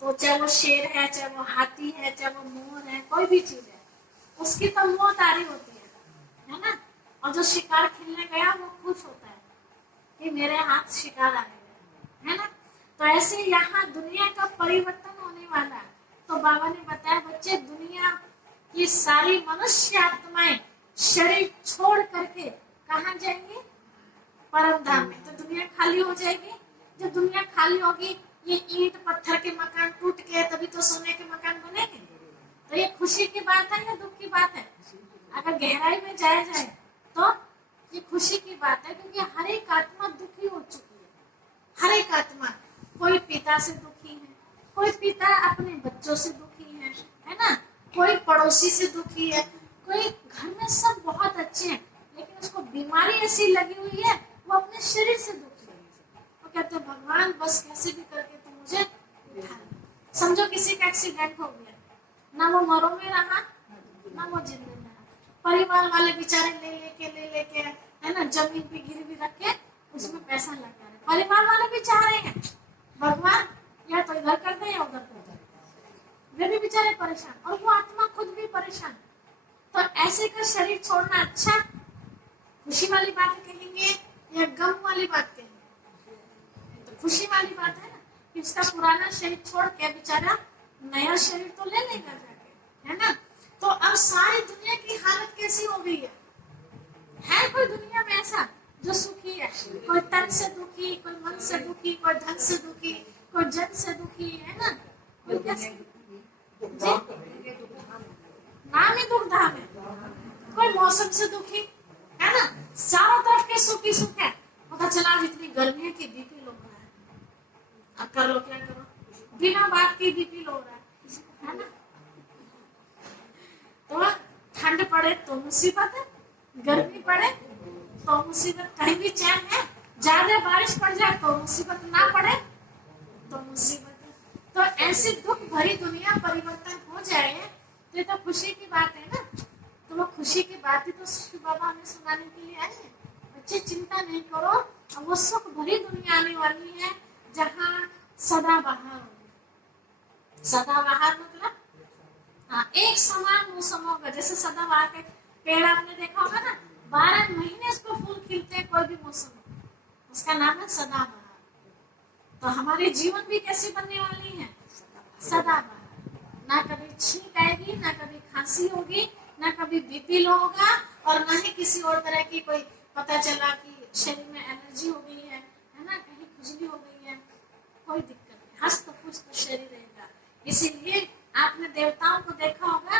तो चाहे वो शेर है, चाहे वो हाथी है, चाहे वो मोर है, कोई भी चीज है, उसकी तो मौत आ रही होती है ना। और जो शिकार खेलने गया वो खुश होता है कि मेरे हाथ शिकार आ गया, है ना। तो ऐसे यहाँ दुनिया का परिवर्तन होने वाला है। तो बाबा ने बताया बच्चे, दुनिया की सारी मनुष्य आत्माएं शरीर छोड़ करके कहाँ जाएंगी? परम धाम में। तो दुनिया खाली हो जाएगी। जब दुनिया खाली होगी, ये ईंट पत्थर के मकान टूट के तभी तो सोने के मकान बनेंगे। तो ये खुशी की बात है या दुख की बात है? अगर गहराई में जाया जाए तो ये खुशी की बात है, क्योंकि हर एक आत्मा दुखी हो चुकी है। हर एक आत्मा, कोई पिता से दुखी है, कोई पिता अपने बच्चों से दुखी है ना, कोई पड़ोसी से दुखी है, कोई घर में सब बहुत अच्छे हैं लेकिन उसको बीमारी ऐसी लगी हुई है वो अपने शरीर से दुखी है। वो कहते हैं भगवान बस कैसे भी करके तुम मुझे उठा। समझो किसी का एक्सीडेंट हो गया, ना वो मरो में रहा ना वो जिंदगी में रहा, परिवार वाले बेचारे ले लेके है ना जमीन पे गिरवी रख के उसमें पैसा लगा रहे, परिवार वाले भी चाह रहे हैं भगवान या तो इधर कर दे या उधर कर दे, वे भी बेचारे परेशान और वो आत्मा खुद भी परेशान। तो ऐसे का शरीर छोड़ना अच्छा, खुशी वाली बात कहेंगे या गम वाली बात कहेंगे? तो खुशी वाली बात है ना कि उसका पुराना शरीर छोड़ के बेचारा नया शरीर तो ले लेगा जाके, है ना। तो अब सारी दुनिया की हालत कैसी हो गई है कोई दुनिया में ऐसा जो सुखी है? कोई तन से दुखी, कोई मन से दुखी, कोई धन से दुखी, कोई जन से दुखी, है ना। कोई कैसे नाम ही दुख धाम है। कोई मौसम से दुखी, है ना, चारों तरफ के सुखी सुख है। पता चला जितनी गर्मी है कि बीपी लो हो रहा है। अब कर लो क्या करो, बिना बात की बीपी लो हो रहा है ना। तो ठंड पड़े तो मुसीबत है, गर्मी पड़े तो मुसीबत, कहीं भी चैन है, ज्यादा बारिश पड़ जाए तो मुसीबत, ना पड़े तो मुसीबत है। तो ऐसी दुख भरी दुनिया परिवर्तन हो जाए तो ये तो खुशी की बात है ना। तो वो खुशी की बात ही तो शिव बाबा हमें सुनाने के लिए आए हैं। बच्चे चिंता नहीं करो, अब वो सुख भरी दुनिया आने वाली है जहाँ सदाबहार होगी। सदाबहार मतलब हाँ, एक समान मौसम होगा। जैसे सदाबहार के पेड़ आपने देखा होगा ना, 12 महीने इसको फूल खिलते हैं, कोई भी मौसम हो, उसका नाम है सदाबहार। तो हमारे जीवन भी कैसी बनने वाली है? सदाबहार। ना कभी छींक आएगी, ना कभी खांसी होगी, ना कभी बीपी लो होगा, और ना ही किसी और तरह की कोई पता चला कि शरीर में एलर्जी हो गई है ना, कहीं खुजली हो गई है, कोई दिक्कत नहीं। हस्त पुष्ट शरीर रहेगा। इसीलिए आपने देवताओं को देखा होगा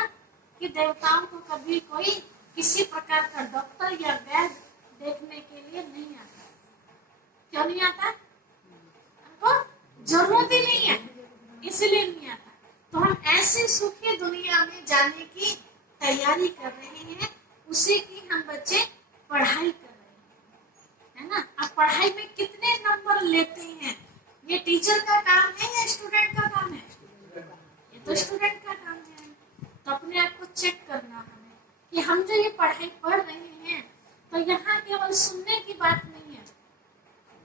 कि देवताओं को कभी कोई किसी प्रकार का डॉक्टर या वैद्य देखने के लिए नहीं आता। क्यों नहीं आता? उनको जरूरत ही नहीं है, इसलिए नहीं आता। तो हम ऐसी सुखी दुनिया में जाने की तैयारी कर रहे हैं, उसी की हम बच्चे पढ़ाई कर रहे हैं, है ना। अब पढ़ाई में कितने नंबर लेते हैं, ये टीचर का काम है या स्टूडेंट का काम है? ये तो स्टूडेंट का काम है। तो अपने आप को चेक करना हमें कि हम जो ये पढ़ाई पढ़ रहे हैं तो यहाँ केवल सुनने की बात नहीं है,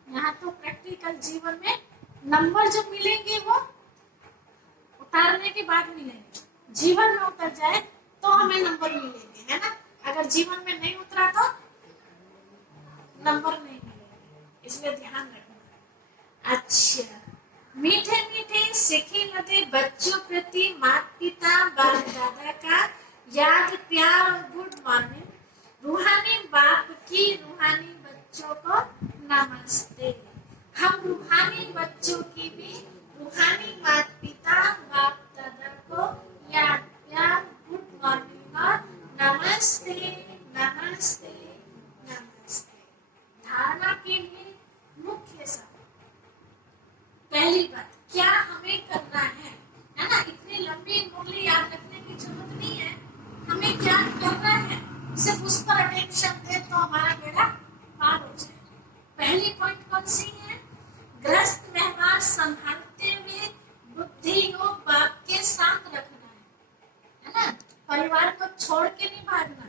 यहाँ तो प्रैक्टिकल जीवन में नंबर जो मिलेंगे वो उतारने के बाद मिलेंगे। जीवन में उतर जाए तो हमें नंबर मिलेंगे, है ना। अगर जीवन में नहीं उतरा तो नंबर नहीं मिलेंगे, इसलिए ध्यान रखना। अच्छा, मीठे मीठे सीखे लगे बच्चों प्रति माता पिता बाप दादा का याद प्यार और गुड मॉर्निंग। रूहानी बाप की रूहानी बच्चों को नमस्ते। हम रूहानी बच्चों की भी रूहानी माता पिता बाप दादा को याद प्यार गुड मॉर्निंग और नमस्ते नमस्ते नमस्ते। धारणा के लिए मुख्य सब, पहली बात क्या हमें करना है ना। इतनी लंबी मुरली याद रखने की जरूरत नहीं है, हमें क्या करना है सिर्फ उस पर अटेंशन दे तो हमारा बेड़ा पार हो जाए। पहली पॉइंट कौन सी है? ग्रस्त व्यवहार संभालते हुए बुद्धि को बाप के साथ रखना है ना। परिवार को छोड़ के नहीं भागना।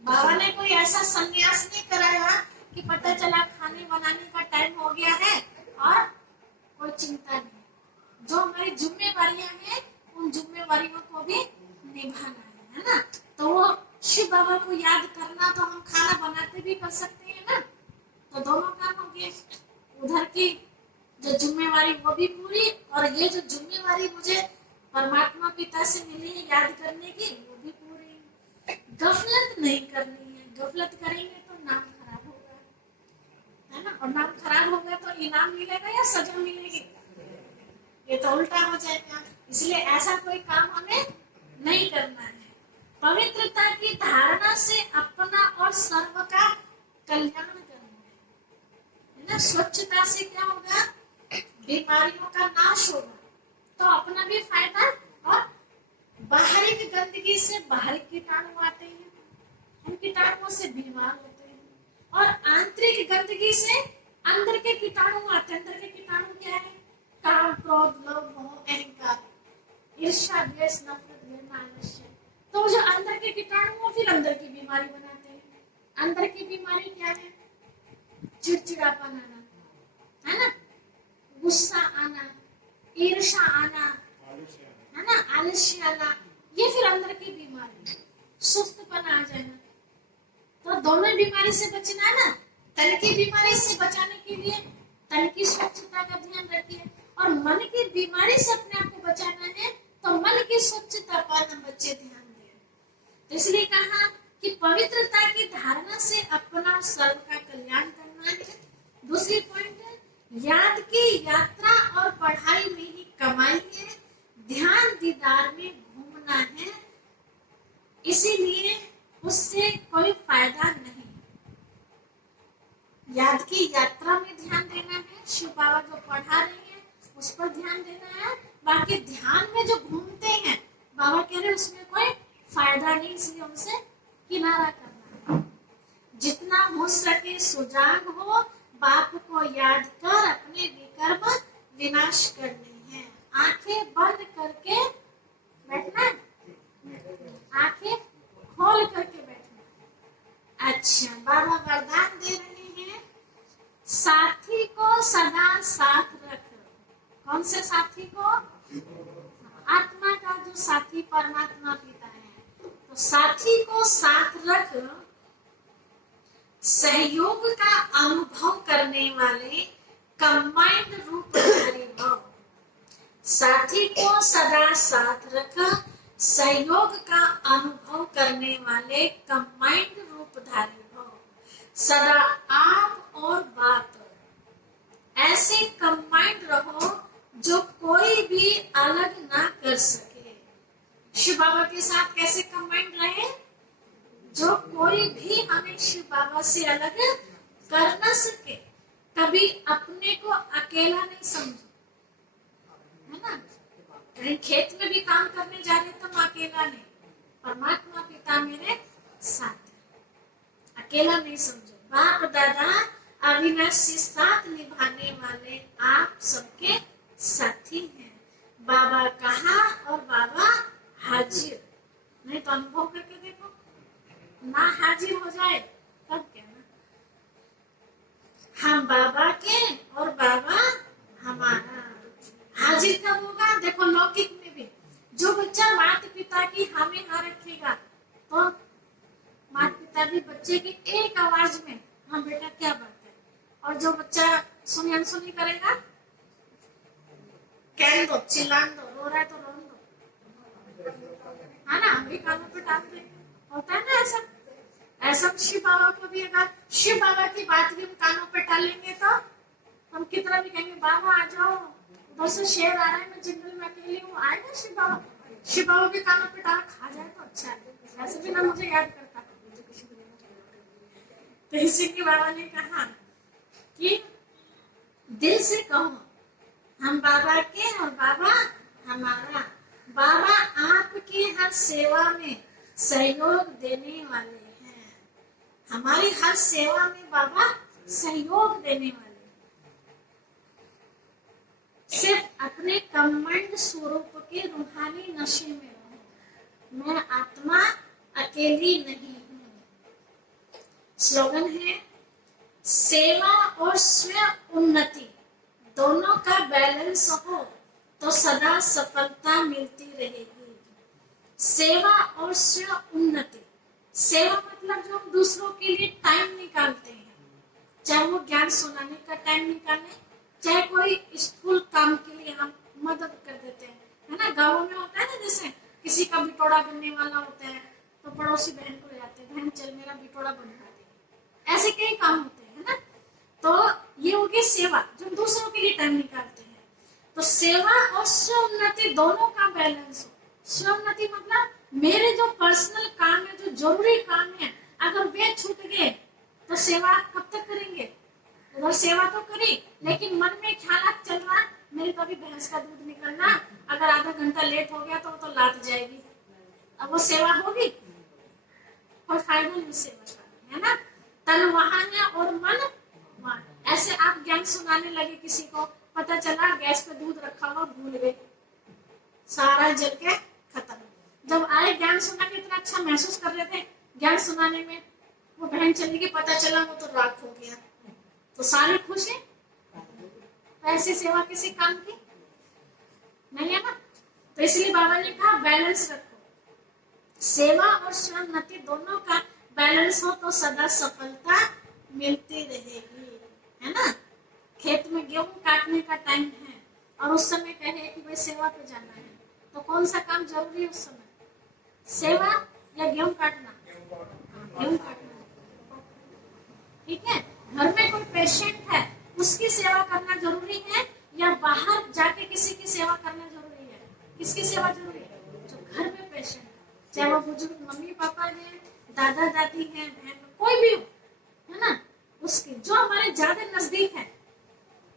बाबा ने कोई ऐसा संन्यास नहीं कराया कि पता चला खाने बनाने का टाइम हो गया है और कोई चिंता नहीं। जो हमारी जिम्मेवारियां हैं उन जिम्मेवारियों को भी निभाना है ना। तो वो शिव बाबा को याद करना, तो हम खाना बनाते भी कर सकते हैं ना, तो दोनों काम हो गए। उधर की जो जिम्मेवारी वो भी पूरी, और ये जो जिम्मेवारी मुझे परमात्मा पिता से मिली है याद करने की, वो भी पूरी। गफलत नहीं करनी है, गफलत करेंगे तो नाम खराब होगा, है ना। और नाम खराब होगा तो इनाम मिलेगा या सजा मिलेगी? ये तो उल्टा हो जाएगा। इसलिए ऐसा कोई काम हमें नहीं करना है। पवित्रता की धारणा से अपना और सर्व का कल्याण करना है ना। स्वच्छता से क्या होगा? बीमारियों का नाश होगा, तो अपना भी फायदा, और बाहरी की गंदगी से बाहरी कीटाणु आते हैं, उन कीटाणुओं से बीमार होते हैं, और आंतरिक गंदगी से अंदर के कीटाणु आते हैं। अंदर के कीटाणु क्या है? काम, क्रोध, लोभ, मोह, अहंकार, ईर्ष्या, द्वेष, नफरत, घृणा, आलस्य। तो जो अंदर के कीटाणु वो फिर अंदर की बीमारी बनाते हैं। अंदर की बीमारी क्या है? चिड़चिड़ापन आना, है ना, गुस्सा आना, ईर्ष्या आना, है ना, आलस्य आना, ये फिर अंदर की बीमारी। सुस्तपन आ जाना। तो दोनों बीमारी से बचना है ना। तन की बीमारी से बचाने के लिए तन की स्वच्छता का ध्यान रखिए, और मन की बीमारी से अपने आप को बचाना है तो मन की स्वच्छता पर बच्चे ध्यान दें। तो इसलिए कहा कि पवित्रता की धारणा से अपना सर्व का कल्याण करना है। दूसरी पॉइंट है, याद की यात्रा और पढ़ाई में ही कमाई है, ध्यान दीदार में घूमना है, इसीलिए उससे कोई फायदा नहीं। याद की यात्रा में ध्यान देना है, शिव बाबा जो पढ़ा रहे हैं उस पर ध्यान देना है। बाकी ध्यान में जो घूमते हैं बाबा कह रहे उसमें कोई फायदा नहीं, इसलिए उनसे किनारा करना है। जितना हो सके सुजाग हो, बाप को याद कर अपने विकर्म विनाश करने हैं। आंखें बंद करके बैठना, आंखें खोल करके बैठना। अच्छा, बाबा वरदान दे रहे हैं, साथी को सदा साथ रख। कौन से साथी को? आत्मा का जो साथी परमात्मा पिता है, तो साथी को साथ रख। सहयोग का अनुभव करने वाले कंबाइंड रूपधारी भव। साथी को सदा साथ रख, सहयोग का अनुभव करने वाले कंबाइंड रूपधारी भव। सदा आप और बाप ऐसे कंबाइंड रहो जो कोई भी अलग ना कर सके। शिव बाबा के साथ कैसे कंबाइंड रहे? जो कोई भी हमें शिव बाबा से अलग कर ना सके। कभी अपने को अकेला नहीं समझो, है ना। कहीं खेत में भी काम करने जा रहे तो मैं अकेला नहीं, परमात्मा पिता मेरे साथ, अकेला नहीं समझो। बाप दादा अविनाशी साथ निभाने वाले आप सबके साथी हैं। बाबा कहा और बाबा हाजिर। नहीं तो अनुभव करके देखो, ना हाजिर हो जाए तब क्या ना। हम बाबा के और बाबा हमारा। हाजिर कब होगा? देखो लौकिक में भी जो बच्चा माता पिता की हमें हाँ रखेगा तो माता पिता भी बच्चे की एक आवाज में हाँ बेटा क्या बात है, और जो बच्चा सुनी अनसुनी करेगा, कह दो, चिल्ला दो, रो रहा है तो रो दो, है ना, हम भी कानों पे डाल देंगे। होता है ना ऐसा। ऐसा शिव बाबा को भी, अगर शिव बाबा की बात भी हम कानों पे डालेंगे तो हम कितना भी कहेंगे बाबा आ जाओ, उधर से शेर आ रहा है, मैं जंगल में अकेली हूँ, आएगा शिव बाबा। शिव बाबा भी कानों पे डाल खा जाए तो अच्छा है, ऐसे भी ना मुझे याद करता। तो इसी के बाबा ने कहा कि दिल से कहो हम बाबा के और बाबा हमारा। बाबा आपकी हर सेवा में सहयोग देने वाले हैं। हमारी हर सेवा में बाबा सहयोग देने वाले। सिर्फ अपने कमंड स्वरूप के रूहानी नशे में रहो। मैं आत्मा अकेली नहीं हूँ। स्लोगन है, सेवा और स्वयं उन्नति दोनों का बैलेंस हो तो सदा सफलता मिलती रहेगी। सेवा और स्व उन्नति। सेवा मतलब जो हम दूसरों के लिए टाइम निकालते हैं, चाहे वो ज्ञान सुनाने का टाइम निकालें, चाहे कोई स्कूल काम के लिए हम मदद कर देते हैं, है ना। गाँवों में होता है ना, जैसे किसी का बिटोड़ा बनने वाला होता है तो पड़ोसी बहन को ले जाते हैं, बहन चल मेरा बिटोड़ा बनवा दे। ऐसे कई काम होते हैं, है ना। तो ये होगी सेवा, जो दूसरों के लिए टाइम निकालते हैं। तो सेवा और स्व उन्नति दोनों का बैलेंस हो। स्व उन्नति मतलब मेरे जो पर्सनल काम है, जो जरूरी काम है, अगर वे छूट गए तो सेवा कब तक करेंगे। उधर सेवा तो करी, लेकिन मन में ख्याल चल रहा मेरी तो अभी भैंस का दूध निकलना, अगर आधा घंटा लेट हो गया तो वो तो लात जाएगी। अब वो सेवा होगी, और फायदा नहीं सेवा का, है ना। तन वहां है और मन वहां। ऐसे आप ज्ञान सुनाने लगे, किसी को पता चला गैस पे दूध रखा हुआ भूल गए, सारा जल के खत्म। जब आए ज्ञान सुना के इतना अच्छा महसूस कर रहे थे ज्ञान सुनाने में, वो बहन चली गई, पता चला वो तो राख हो गया, तो सारे खुश है। ऐसी सेवा किसी काम की नहीं है ना। तो इसलिए बाबा ने कहा बैलेंस रखो, सेवा और स्वोन्नति दोनों का बैलेंस हो तो सदा सफलता मिलती रहेगी, है ना। खेत में गेहूं काटने का टाइम है और उस समय कहे कि भाई सेवा पे जाना है, तो कौन सा काम जरूरी है उस समय, सेवा या गेहूं काटना। गेहूं काटना, ठीक है। घर में कोई पेशेंट है, उसकी सेवा करना जरूरी है, या बाहर जाके किसी की सेवा करना जरूरी है। किसकी सेवा जरूरी है, जो घर में पेशेंट है, चाहे वो बुजुर्ग मम्मी पापा है, दादा दादी है, बहन, कोई भी हो, है ना। उसकी जो हमारे ज्यादा नजदीक है,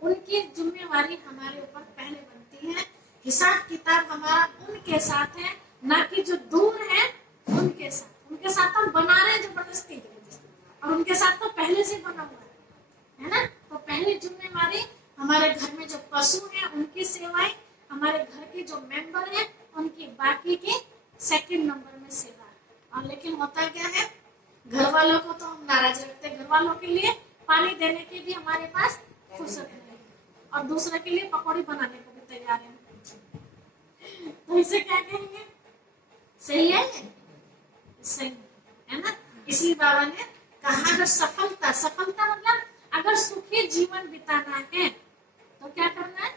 उनकी जिम्मेवारी हमारे ऊपर पहले बनती है। हिसाब किताब हमारा उनके साथ है, ना कि जो दूर है उनके साथ। उनके साथ तो हम बना रहे हैं जबरदस्ती, और उनके साथ तो पहले से बना हुआ है ना। तो पहली जिम्मेवारी हमारे घर में जो पशु है उनकी सेवाएं, हमारे घर के जो मेंबर है उनकी, बाकी की सेकंड नंबर में सेवा। और लेकिन होता क्या है, घर वालों को तो हम नाराज रखते, घर वालों के लिए पानी देने की भी हमारे पास फुर्सत नहीं, और दूसरे के लिए पकौड़ी बनाने को भी तैयार है। तो इसे क्या कहेंगे, सही है, सही है ना। इसलिए बाबा ने कहा अगर सफलता, सफलता मतलब अगर सुखी जीवन बिताना है तो क्या करना है,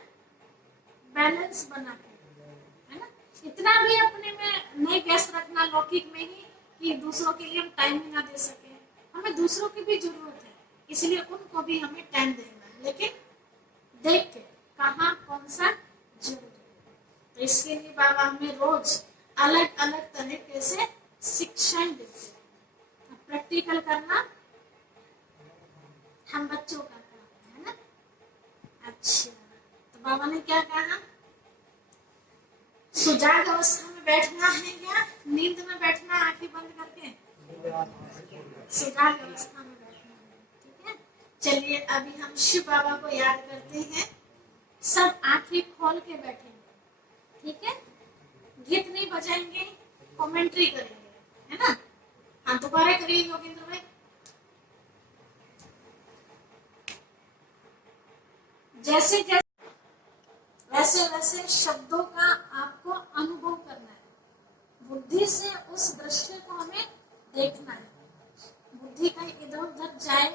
बैलेंस बना के, है ना। इतना भी अपने में नहीं व्यस्त रखना लौकिक में ही कि दूसरों के लिए हम टाइम ही ना दे सके। हमें दूसरों की भी जरूरत है, इसलिए उनको भी हमें टाइम देना है, लेकिन देख के कहाँ कौन सा जरूरी है। तो इसके लिए बाबा हमें रोज अलग अलग तरीके से शिक्षाएं देते हैं। प्रैक्टिकल करना हम बच्चों का काम है ना। अच्छा, तो बाबा ने क्या कहा, सुजाग अवस्था में बैठना है या नींद में बैठना, आंखें बंद करके, सुजाग अवस्था में बैठना है, ठीक है। चलिए अभी हम शिव बाबा को याद करते हैं, सब आंखें खोल के बैठेंगे, ठीक है। गीत नहीं बजाएंगे, कमेंट्री करेंगे, है ना। हाँ, दोबारा करिए योगेंद्र भाई। जैसे जैसे वैसे वैसे शब्दों का आपको अनुभव करना है, बुद्धि से उस दृश्य को हमें देखना है। बुद्धि कहीं इधर उधर जाए,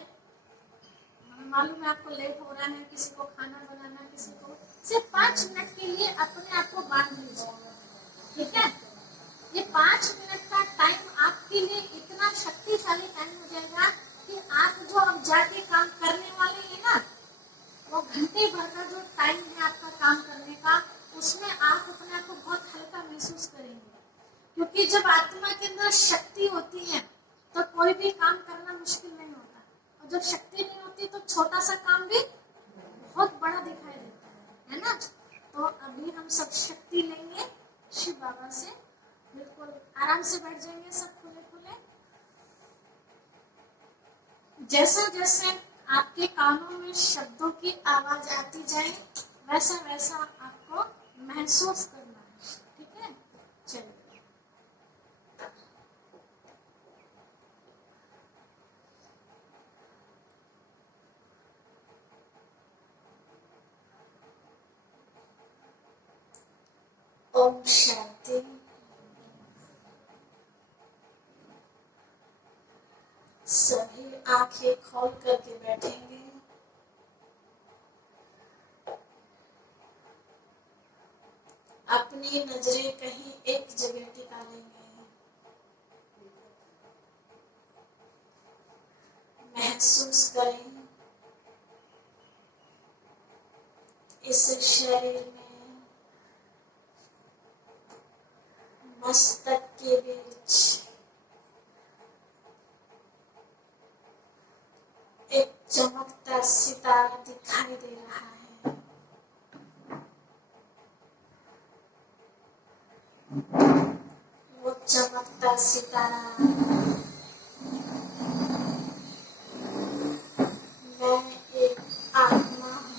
मालूम है आपको लेट हो रहा है, किसी को खाना बनाना, किसी को, सिर्फ 5 मिनट के लिए अपने आप को बांध लीजिए, ठीक है। ये 5 मिनट का टाइम आपके लिए इतना शक्तिशाली टाइम हो जाएगा कि आप जो अब जाके काम करने वाले हैं ना, वो घंटे भर का जो टाइम है आपका काम करने का, उसमें आप अपने आप को बहुत हल्का महसूस करेंगे। क्योंकि जब आत्मा के अंदर शक्ति होती है तो कोई भी काम करना मुश्किल नहीं होता, और जब शक्ति नहीं होती तो छोटा सा काम भी बहुत बड़ा दिखाई देता है ना। तो अभी हम सब शक्ति लेंगे शिव बाबा से, बिल्कुल आराम से बैठ जाएंगे, सब खुले खुले। जैसे जैसे आपके कानों में शब्दों की आवाज आती जाए, वैसा वैसा आपको महसूस करना है, ठीक है। चलिए ओम शांति। सभी आंखें खोल करके बैठेंगे। अपनी नजरें कहीं एक जगह टिका लेंगे। महसूस करें इस शरीर में मस्तक के बीच एक चमकता सितारा दिखाई दे रहा है। वो चमकता सितारा मैं एक आत्मा हूँ।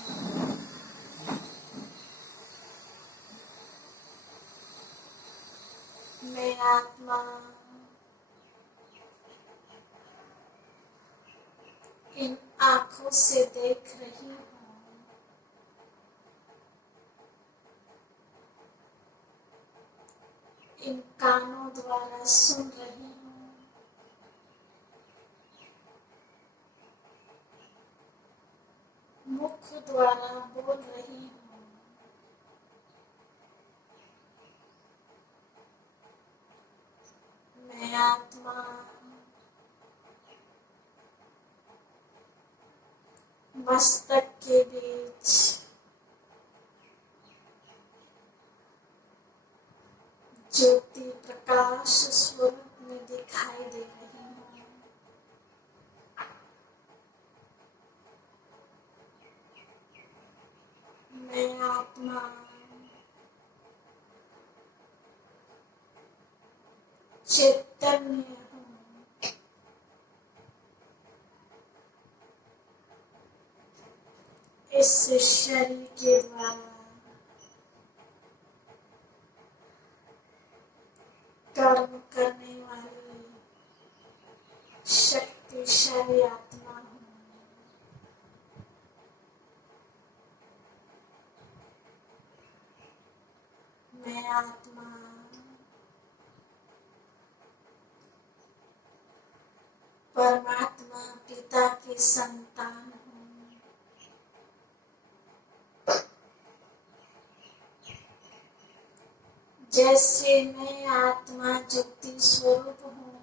मैं आत्मा इन आंखों से देख रही हूँ। इन कानों द्वारा सुन रही हूँ। मुख द्वारा बोल रही हूँ। मैं आत्मा मस्तक के बीच ज्योति प्रकाश स्वरूप में दिखाई दे रही हूँ। मैं आत्मा चैतन्य हूँ। इस शरीर के द्वारा कर्म करने वाली शक्तिशाली आत्मा हूँ। मैं आत्मा परमात्मा पिता की संतान हूँ। जैसे मैं आत्मा ज्योति स्वरूप हूँ,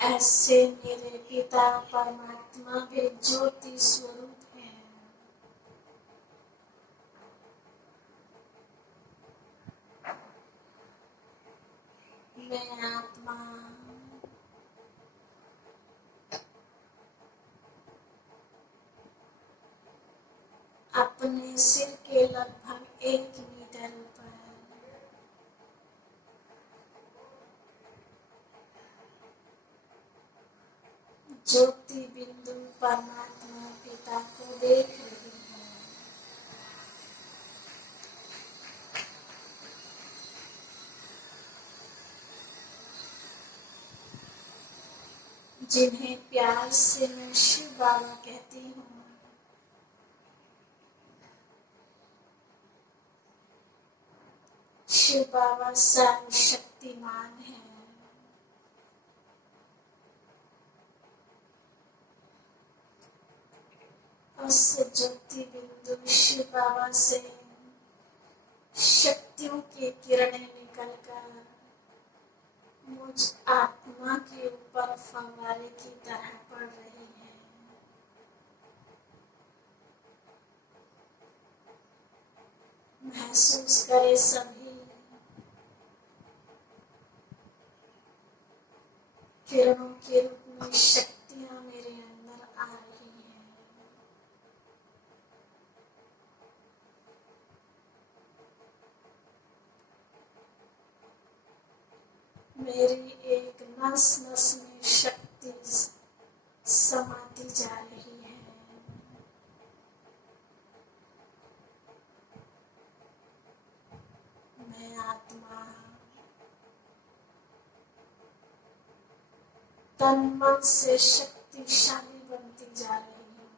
ऐसे मेरे पिता परमात्मा भी ज्योति स्वरूप हैं। मैं आत्मा अपने सिर के लगभग 1 मीटर ऊपर ज्योति बिंदु परमात्मा पिता को देख रही हूँ। जिन्हें प्यार से मैं शिव बाबा कहती हूँ। शिव बाबा सर्वशक्तिमान है। उस ज्योति बिंदु शिव बाबा से शक्तियों की किरणें निकलकर मुझ आत्मा के ऊपर फव्वारे की तरह पड़ रही है। महसूस करे सभी किरणों के रूप में शक्तियां मेरे अंदर आ रही हैं। मेरी एक नस नस में शक्ति समाती जा रही है। मैं आत्मा तन मन से शक्तिशाली बनती जा रही हूँ।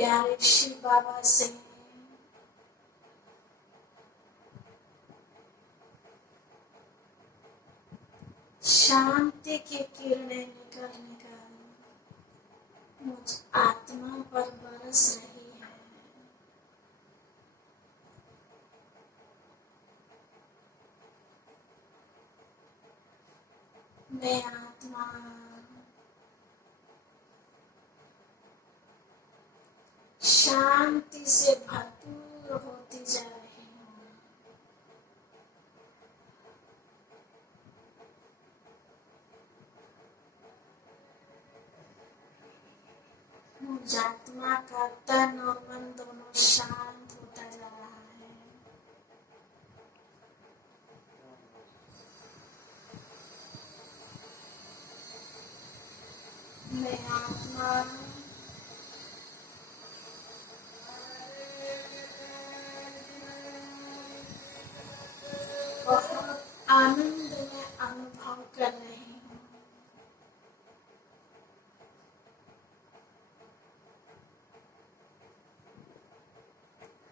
प्यारे शिव बाबा से शांति की किरणें निकल निकल मुझ आत्मा पर बरस रही है। मैं आत्मा शांति से भरपूर होती जा रही हूँ। मुझ आत्मा का तन और मन दोनों शांत होता जा रहा है। मैं आत्मा बहुत आनंद में अनुभव कर रही हूँ।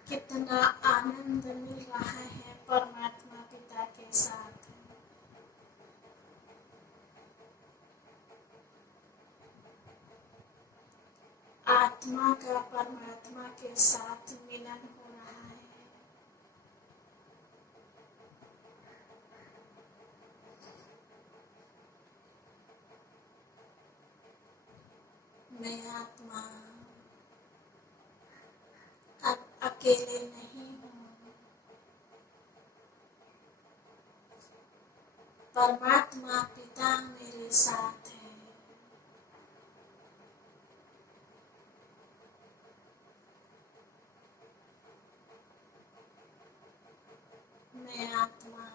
कितना आनंद मिल रहा है परमात्मा पिता के साथ। आत्मा का परमात्मा के साथ मिलन हो रहा है। मैं आत्मा अब अकेले नहीं हूँ। परमात्मा पिता मेरे साथ है। मैं आत्मा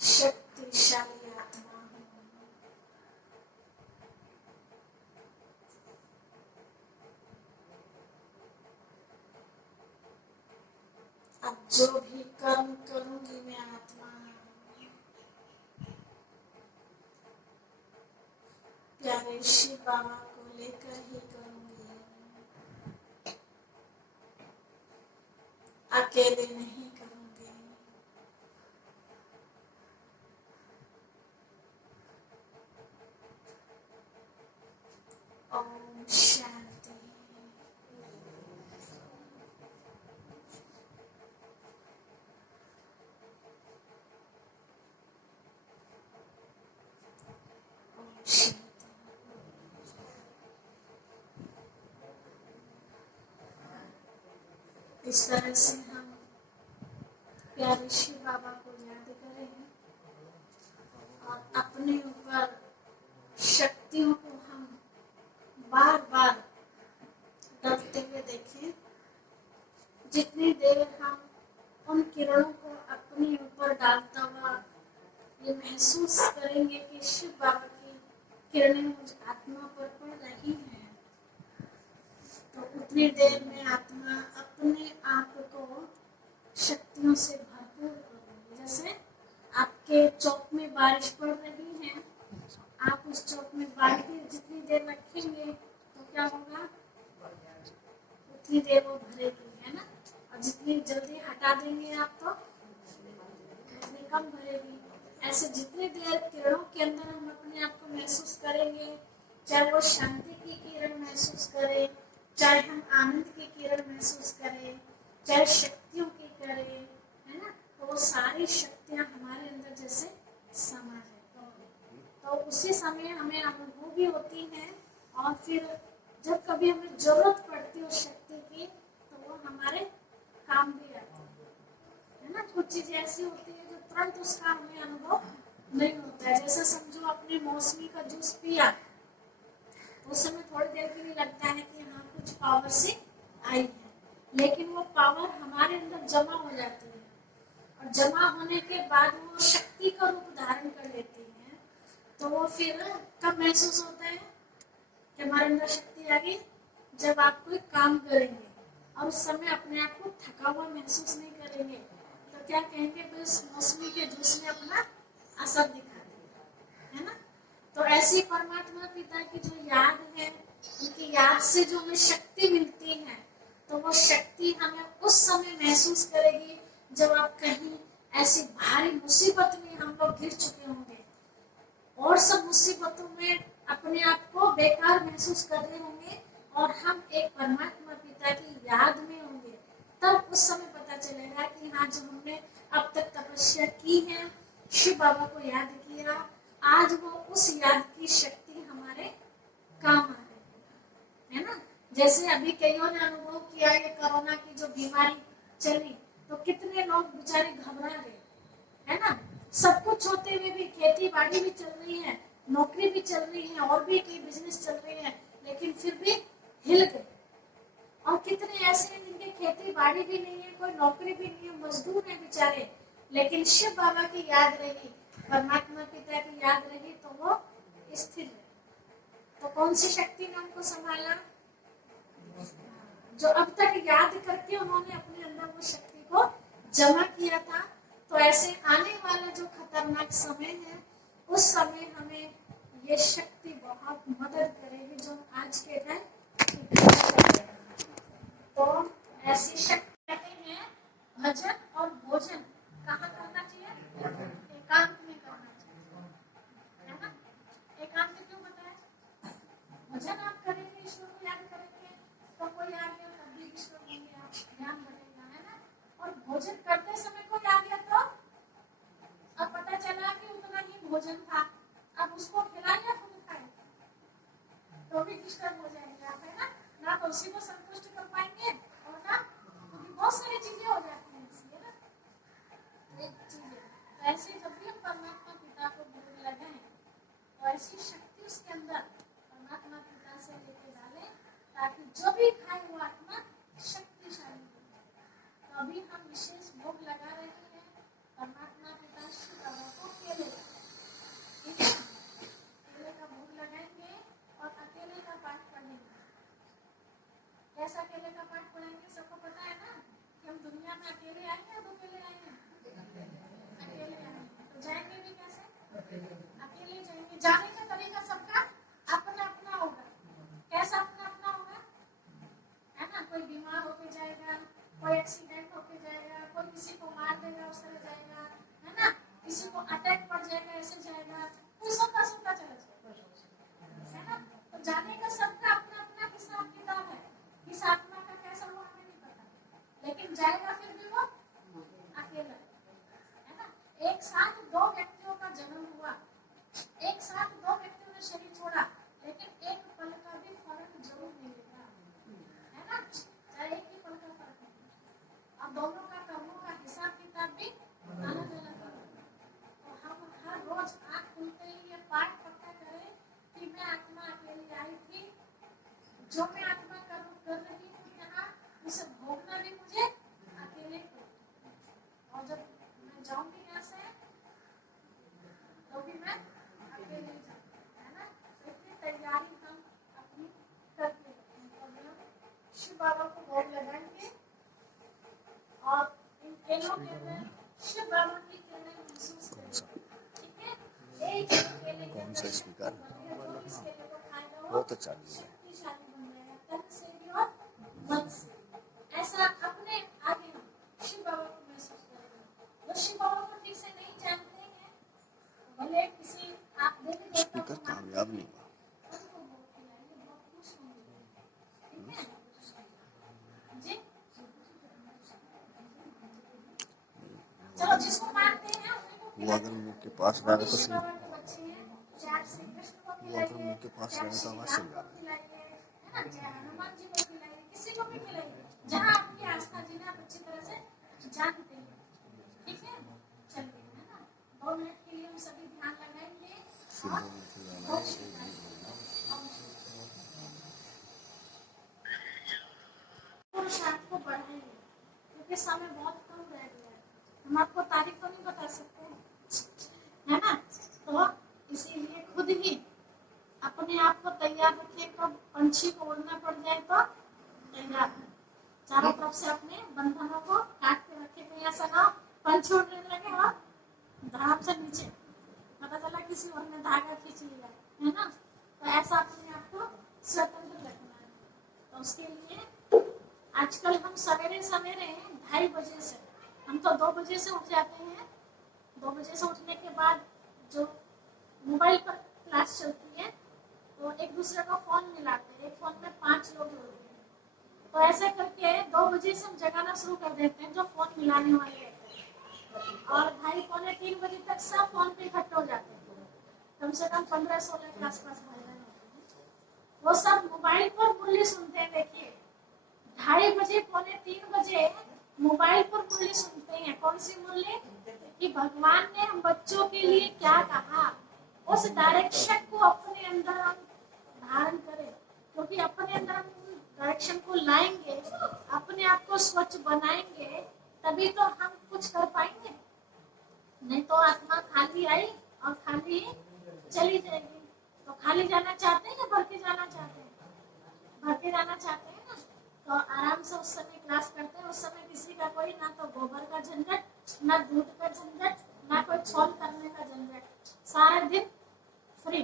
शक्तिशाली आत्मा हूँ। अब जो भी कर्म करूंगी मैं आत्मा प्यारे शिव बाबा को लेकर ही करूंगी। अकेले नहीं करूंगी। ओम शांति। ओम शांति। इस तरह से हम प्यारे शिव बाबा को याद करें और अपने ऊपर शक्तियों को हम बार बार डरते हुए देखें। जितनी देर हम उन किरणों को अपने ऊपर डालता हुआ ये महसूस करेंगे कि शिव बाबा की किरणें मुझ आत्मा पर पड़ रही हैं, तो उतनी देर में आत्मा अपने आप को शक्तियों से भरपूर करेगी। जैसे आपके चौक में बारिश पड़ रही है, आप उस चौक में बाल्टी जितनी देर रखेंगे तो क्या होगा, उतनी देर वो भरेगी, है ना। और जितनी जल्दी हटा देंगे आप तो उतनी कम भरेगी। ऐसे जितनी देर किरणों के अंदर हम अपने आप को महसूस करेंगे, चाहे वो शांति की किरण महसूस करें, चाहे हम आनंद की किरण महसूस करें, चाहे शक्तियों की करें, है ना, तो वो सारी शक्तियां हमारे अंदर जैसे समा जाए तो उसी समय हमें अनुभूति होती है। और फिर जब कभी हमें जरूरत पड़ती है उस शक्ति की तो वो हमारे काम भी आती है ना। कुछ चीजें ऐसी होती है जो तुरंत उसका हमें अनुभव नहीं होता है। जैसे समझो आपने मौसमी का जूस पिया, उस समय थोड़ी देर के लिए लगता है कि हाँ कुछ पावर से आई है, लेकिन वो पावर हमारे अंदर जमा हो जाती है और जमा होने के बाद वो शक्ति का रूप धारण कर लेती है। तो वो फिर कब महसूस होता है कि हमारे अंदर शक्ति आ गई, जब आप कोई काम करेंगे और उस समय अपने आप को थका हुआ महसूस नहीं करेंगे तो क्या कहेंगे, बस मौसमी के जूस ने अपना असर दिखा दिया, है ना। तो ऐसी परमात्मा पिता की जो याद है, उनकी याद से जो हमें शक्ति मिलती है, तो वो शक्ति हमें उस समय महसूस करेगी जब आप कहीं ऐसी भारी मुसीबत में हम लोग घिर चुके होंगे और सब मुसीबतों में अपने आप को बेकार महसूस कर रहे होंगे और हम एक परमात्मा पिता की याद में होंगे। तब उस समय पता चलेगा कि हाँ, जो हमने अब तक तपस्या की है, शिव बाबा को याद किया, आज वो उस याद की शक्ति हमारे काम आ रही है ना। जैसे अभी कईयों ने अनुभव किया ये कोरोना की जो बीमारी चली, तो कितने लोग बेचारे घबरा गए, है ना। सब कुछ होते हुए भी खेती बाड़ी भी चल रही है, नौकरी भी चल रही है, और भी कई बिजनेस चल रहे हैं, लेकिन फिर भी हिल गए। और कितने ऐसे हैं जिनके खेती बाड़ी भी नहीं है, कोई नौकरी भी नहीं है, मजदूर है बेचारे, लेकिन शिव बाबा की याद रही, परमात्मा पिता की याद रही, तो वो स्थिर रहे। तो कौन सी शक्ति ने उनको संभाला? जो अब तक याद करके उन्होंने अपने अंदर वो शक्ति को जमा किया था। तो ऐसे आने वाला जो खतरनाक समय है, उस समय हमें ये शक्ति बहुत मदद करेगी, जो आज के टाइम। तो ऐसी शक्ति कहते हैं भजन और भोजन कहाँ करना चाहिए? एकांत में करना चाहिए, है ना। एकांत क्यों बताया? भजन आप करेंगे, ईश्वर को याद करेंगे, तो कोई आ गया तब भी ईश्वर होंगे, आप ध्यान बढ़ेगा, है ना। और भोजन करते समय कोई आ गया तो अब पता चला कि उतना ही भोजन था, अब उसको खिला या खुद खाए, तो भी डिस्टर्ब हो जाएंगे आप, है ना तो उसी को संतुष्ट कर पाएंगे, और ना बहुत सारी चीजें हो जाती हैं इसलिए ना। एक चीज तो ऐसे जब भी हम परमात्मा पिता को भोग लगाएं, तो ऐसी शक्ति उसके अंदर परमात्मा पिता से लेके डालें, ताकि जो भी खाए वो आत्मा शक्तिशाली हो। तो अभी हम विशेष भोग लगा रहे हैं परमात्मा पिता शिव बाबा को केले का, ठीक है। केले का भोग लगाएंगे और अकेले का पाठ पढ़ेंगे। कैसा केले का पाठ पढ़ेंगे? सबको पता है ना कि हम दुनिया में अकेले आए हैं, दो अकेले आए हैं, अकेले आए हैं, तो जाएंगे भी कैसे? अकेले जाएंगे। जाने का तरीका सबका अपना अपना होगा। कैसा अपना अपना होगा, है ना। कोई बीमार होके जाएगा, कोई एक्सीडेंट होके जाएगा, कोई किसी को मार देगा उस तरह जाएगा, है ना। किसी को अटैक पड़ जाएगा ऐसे जाएगा, कोई सबका सबका चला जाएगा, है ना। तो जाने का सबका अपना अपना हिसाब किताब है। इस आत्मा का कैसा हुआ हमें नहीं पता, लेकिन जाएगा फिर भी वो अकेला, है ना। एक साथ दो व्यक्तियों का जन्म हुआ, एक साथ दो व्यक्तियों ने शरीर छोड़ा, लेकिन एक पल का भी फर्क जरूर मिलेगा, है ना। चाहे एक ही पल का फर्क है, और दोनों का कर्मों का हिसाब किताब भी अलग अलग होगा। तो हम हर रोज आँख खुलते ही ये पाठ पक्का करें कि मैं आत्मा अकेली आई थी, जो मैं आत्मा कर रही हूँ यहाँ, उसे भोगना भी मुझे अकेले को, और जब मैं जाऊंगी यहाँ से तो भी मैं अकेले जाऊंगी, है ना। तो इतनी तैयारी हम अपनी करके तो शिव बाबा को भोग लगाएंगे, और इन केलों के अंदर शिव बाबा की किरणें महसूस करेंगे, ठीक है। एक केले के कौन सा स्पीकर? इस केले को खाएगा बहुत अच्छा शक्तिशाली बन जाएगा, तन से भी और मन से। ऐसा अपने आगे शिव बाबा को महसूस करेंगे। वो शिव बाबा को ठीक से नहीं जानते हैं, भले किसी आप देवी देवता को कामयाब नहीं हुआ, उसको भोग खिलाइए, बहुत खुश होंगे, ठीक है जी। चलो जिसको मानते हैं वो अगर उनके पास रहेगा तो शिव बाबा के बच्चे हैं, चाहे श्री कृष्ण को वो अगर खिलाइए, उनके पास चाहे रहेगा तो श्री आवाज राम चल को जाएगा। खिलाइए, है ना, चाहे हनुमान जी को खिलाइए, किसी को भी खिलाइए, जहाँ आपकी आस्था जिन्हें आप अच्छी तरह से जानते हैं, ठीक है। चलिए, है ना, 2 मिनट के लिए हम सभी ध्यान लगाएंगे और भोग लगाएंगे। पुरुषार्थ को बढ़ाएंगे, क्योंकि समय बहुत कम रह गया है, हम आपको तारीख तो नहीं बता सकते, है ना। तो इसीलिए खुद ही अपने आप को तैयार रखिए, कब पंछी को उड़ना पड़ जाए तो तैयार। चारों तरफ से अपने बंधनों को काट के रखे, कहीं ऐसा ना पंछी उड़ने लगे और धड़ाम से नीचे पता चला किसी और ने धागा धागा खींच लिया, है ना। तो ऐसा अपने आप को स्वतंत्र रखना है। तो उसके लिए आजकल हम सवेरे सवेरे 2:30 बजे से, हम तो 2 बजे से उठ जाते हैं। 2 बजे से उठने के बाद जो मोबाइल पर क्लास चलती है तो एक दूसरे को फोन मिलाते हैं, एक फोन में 5 लोग होते हैं। तो ऐसे करके 2 बजे से हम जगाना शुरू कर देते हैं जो फोन मिलाने वाले रहते हैं, और 2:30 पौने 3 बजे तक सब फोन पे इकट्ठे हो जाते हैं। कम से कम 15-16 के आसपास भाई बहन होते हैं। वो सब मोबाइल पर मुरली सुनते हैं। देखिए 2:30 बजे पौने 3 बजे मोबाइल पर मुरली सुनते हैं। कौन सी मुरली? कि भगवान ने हम बच्चों के लिए क्या कहा, उस डायरेक्शन को अपने अंदर हम धारण करें। क्योंकि अपने अंदर हम डायरेक्शन को लाएंगे, अपने आप को स्वच्छ बनाएंगे, तभी तो हम कुछ कर पाएंगे। नहीं तो आत्मा खाली आई और खाली चली जाएगी। तो खाली जाना चाहते हैं या भर के जाना चाहते हैं? भर के जाना चाहते हैं ना, तो आराम से उस समय क्लास करते हैं। उस समय किसी का कोई ना तो गोबर का झंझट, ना दूध का झंझट, ना कोई छोल करने का झंझट, सारा दिन फ्री।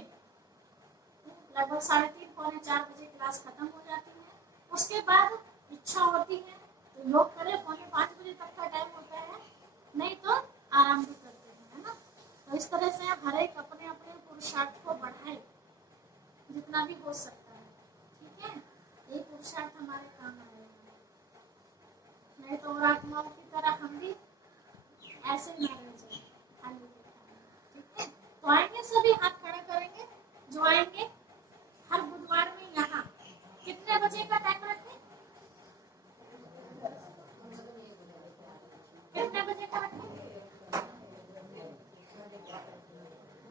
लगभग 3:30 पौने 4 बजे क्लास खत्म हो जाती है। उसके बाद इच्छा होती है तो योग करें, 4:45 बजे तक का टाइम होता है, नहीं तो आराम भी करते हैं, है ना। तो इस तरह से हर एक अपने अपने पुरुषार्थ को बढ़ाए जितना भी हो सकता है, ठीक है। ये पुरुषार्थ हमारे काम आएगा, नहीं तो आत्माओं की तरह हम भी ऐसे न रह जाए खाली, ठीक है। तो आएंगे सभी, हाथ खड़े करेंगे जो आएंगे हर बुधवार में। यहाँ कितने बजे का टाइम रखें? कितने बजे का रखें?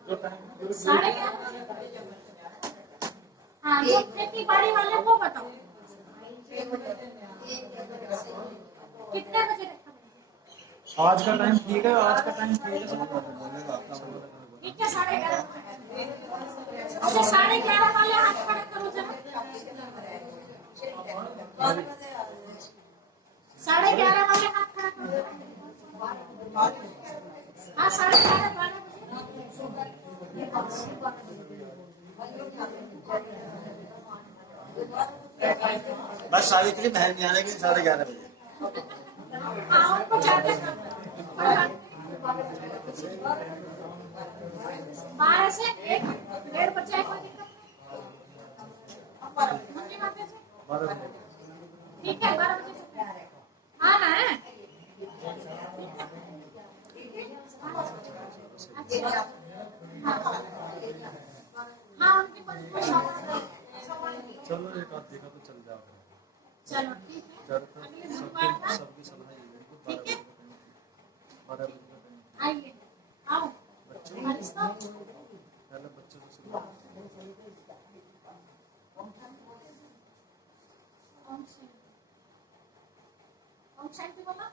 11:30। हाँ, जो खेती बाड़ी वाले वो बताओ कितने बजे रखा? आज का टाइम ठीक है, आज का टाइम ठीक है। ठीक है, 11:30। अच्छा, 11:30 वाले हाथ खड़े करो जरा। 11:30 वाले हाथ खड़े करो। हाँ, 11:30 12 बस सावित्री बहन के आने के 11:30 बजे। हाँ, उनको जाते 12 से 1 1:30 बजे कोई दिक्कत नहीं। ठीक है, 12 बजे हाँ ना है। अच्छा, हाँ उनकी चलो एक आध देखा तो चल जाओ। चलो ठीक है, अगले बुधवार का सबकी सलाह ठीक है। 12 बजे आइए, आओ अरिस्ता। पहले बच्चों को सुनो। ओम शांति बोला।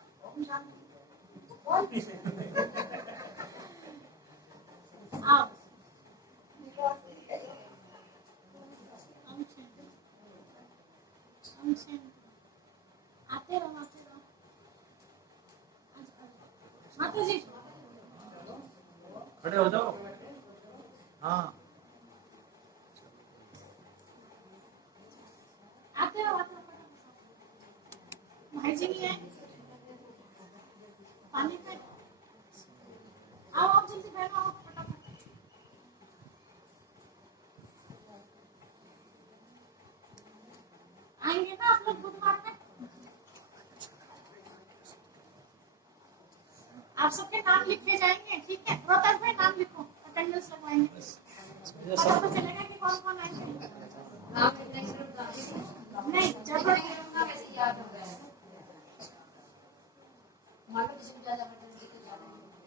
आओ आते रहो, आते रहो। माता जी खड़े हो जाओ। हाँ, आते रहो, आते रहो। भाई जी नहीं है, पानी पे आओ, आप जल्दी बैठो, आओ फटाफट। आएंगे ना आप लोग बुधवार में? आप सबके नाम लिखे जाएंगे, ठीक है। रोहतक में नाम लिखो, अटेंडेंस लगवाएंगे, पता तो चलेगा कि कौन कौन आएंगे। नहीं, जब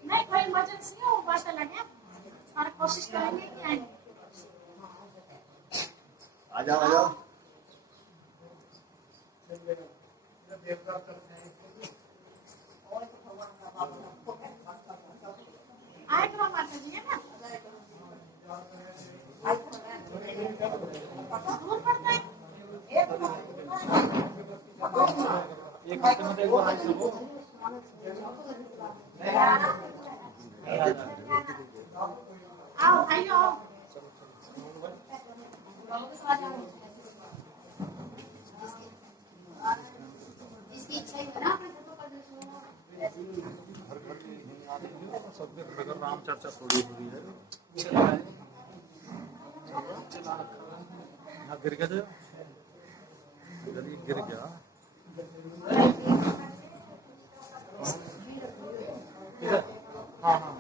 नहीं कोई इमरजेंसी है वो बात अलग है, और कोशिश करेंगे कि आएंगे। आ जाओ, आ जाओ। आए तो माता जी, है ना। दूर पड़ता है। एक हफ्ते में तो एक बार आ सको। आओ भाई आओ, इसकी इच्छा ही है ना सबके घर का राम चर्चा थोड़ी हो रही है। यहाँ गिर गया जो इधर ही गिर गया। इधर हाँ हाँ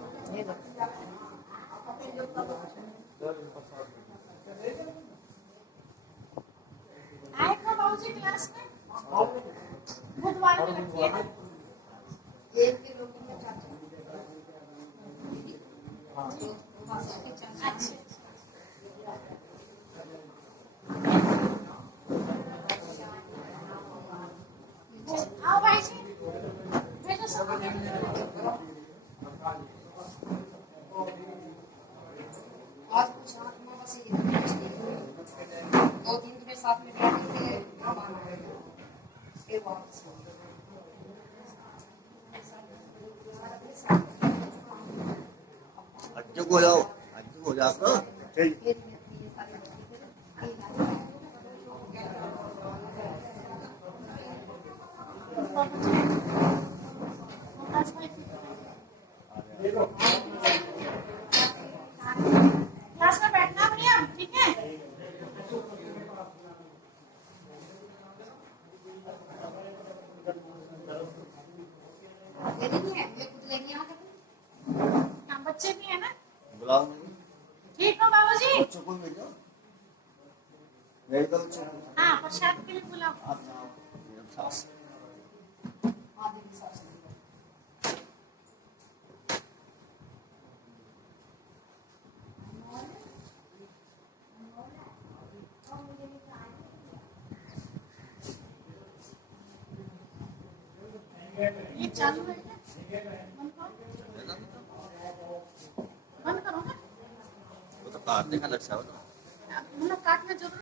आए थे बाबूजी क्लास में बुधवार में रखिए ना। एक भी लोग में चाचा अच्छा आओ भाई जी भेजो सबको आज कुछ हाथ में बस ये दो तीन दिन साथ में बैठे थे काम आना है के बाद अच्छे को जाओ अच्छे हो जाओ ठीक फिर ये सारे क्लास में बैठना मरियम ठीक है। ये नहीं है ये कुछ लेने आ गए हाँ बच्चे भी है ना। बुलाओ मुझे ठीक हो बाबूजी। बच्चों को भेजो मेरे को बच्चों को हाँ प्रसाद के लिए बुलाओ। आप जाओ मेरे साथ आदि के साथ ये चालू है क्या? बंद करो ना। वो तो काटने का लक्ष्य है वो तो मतलब काटना जरूर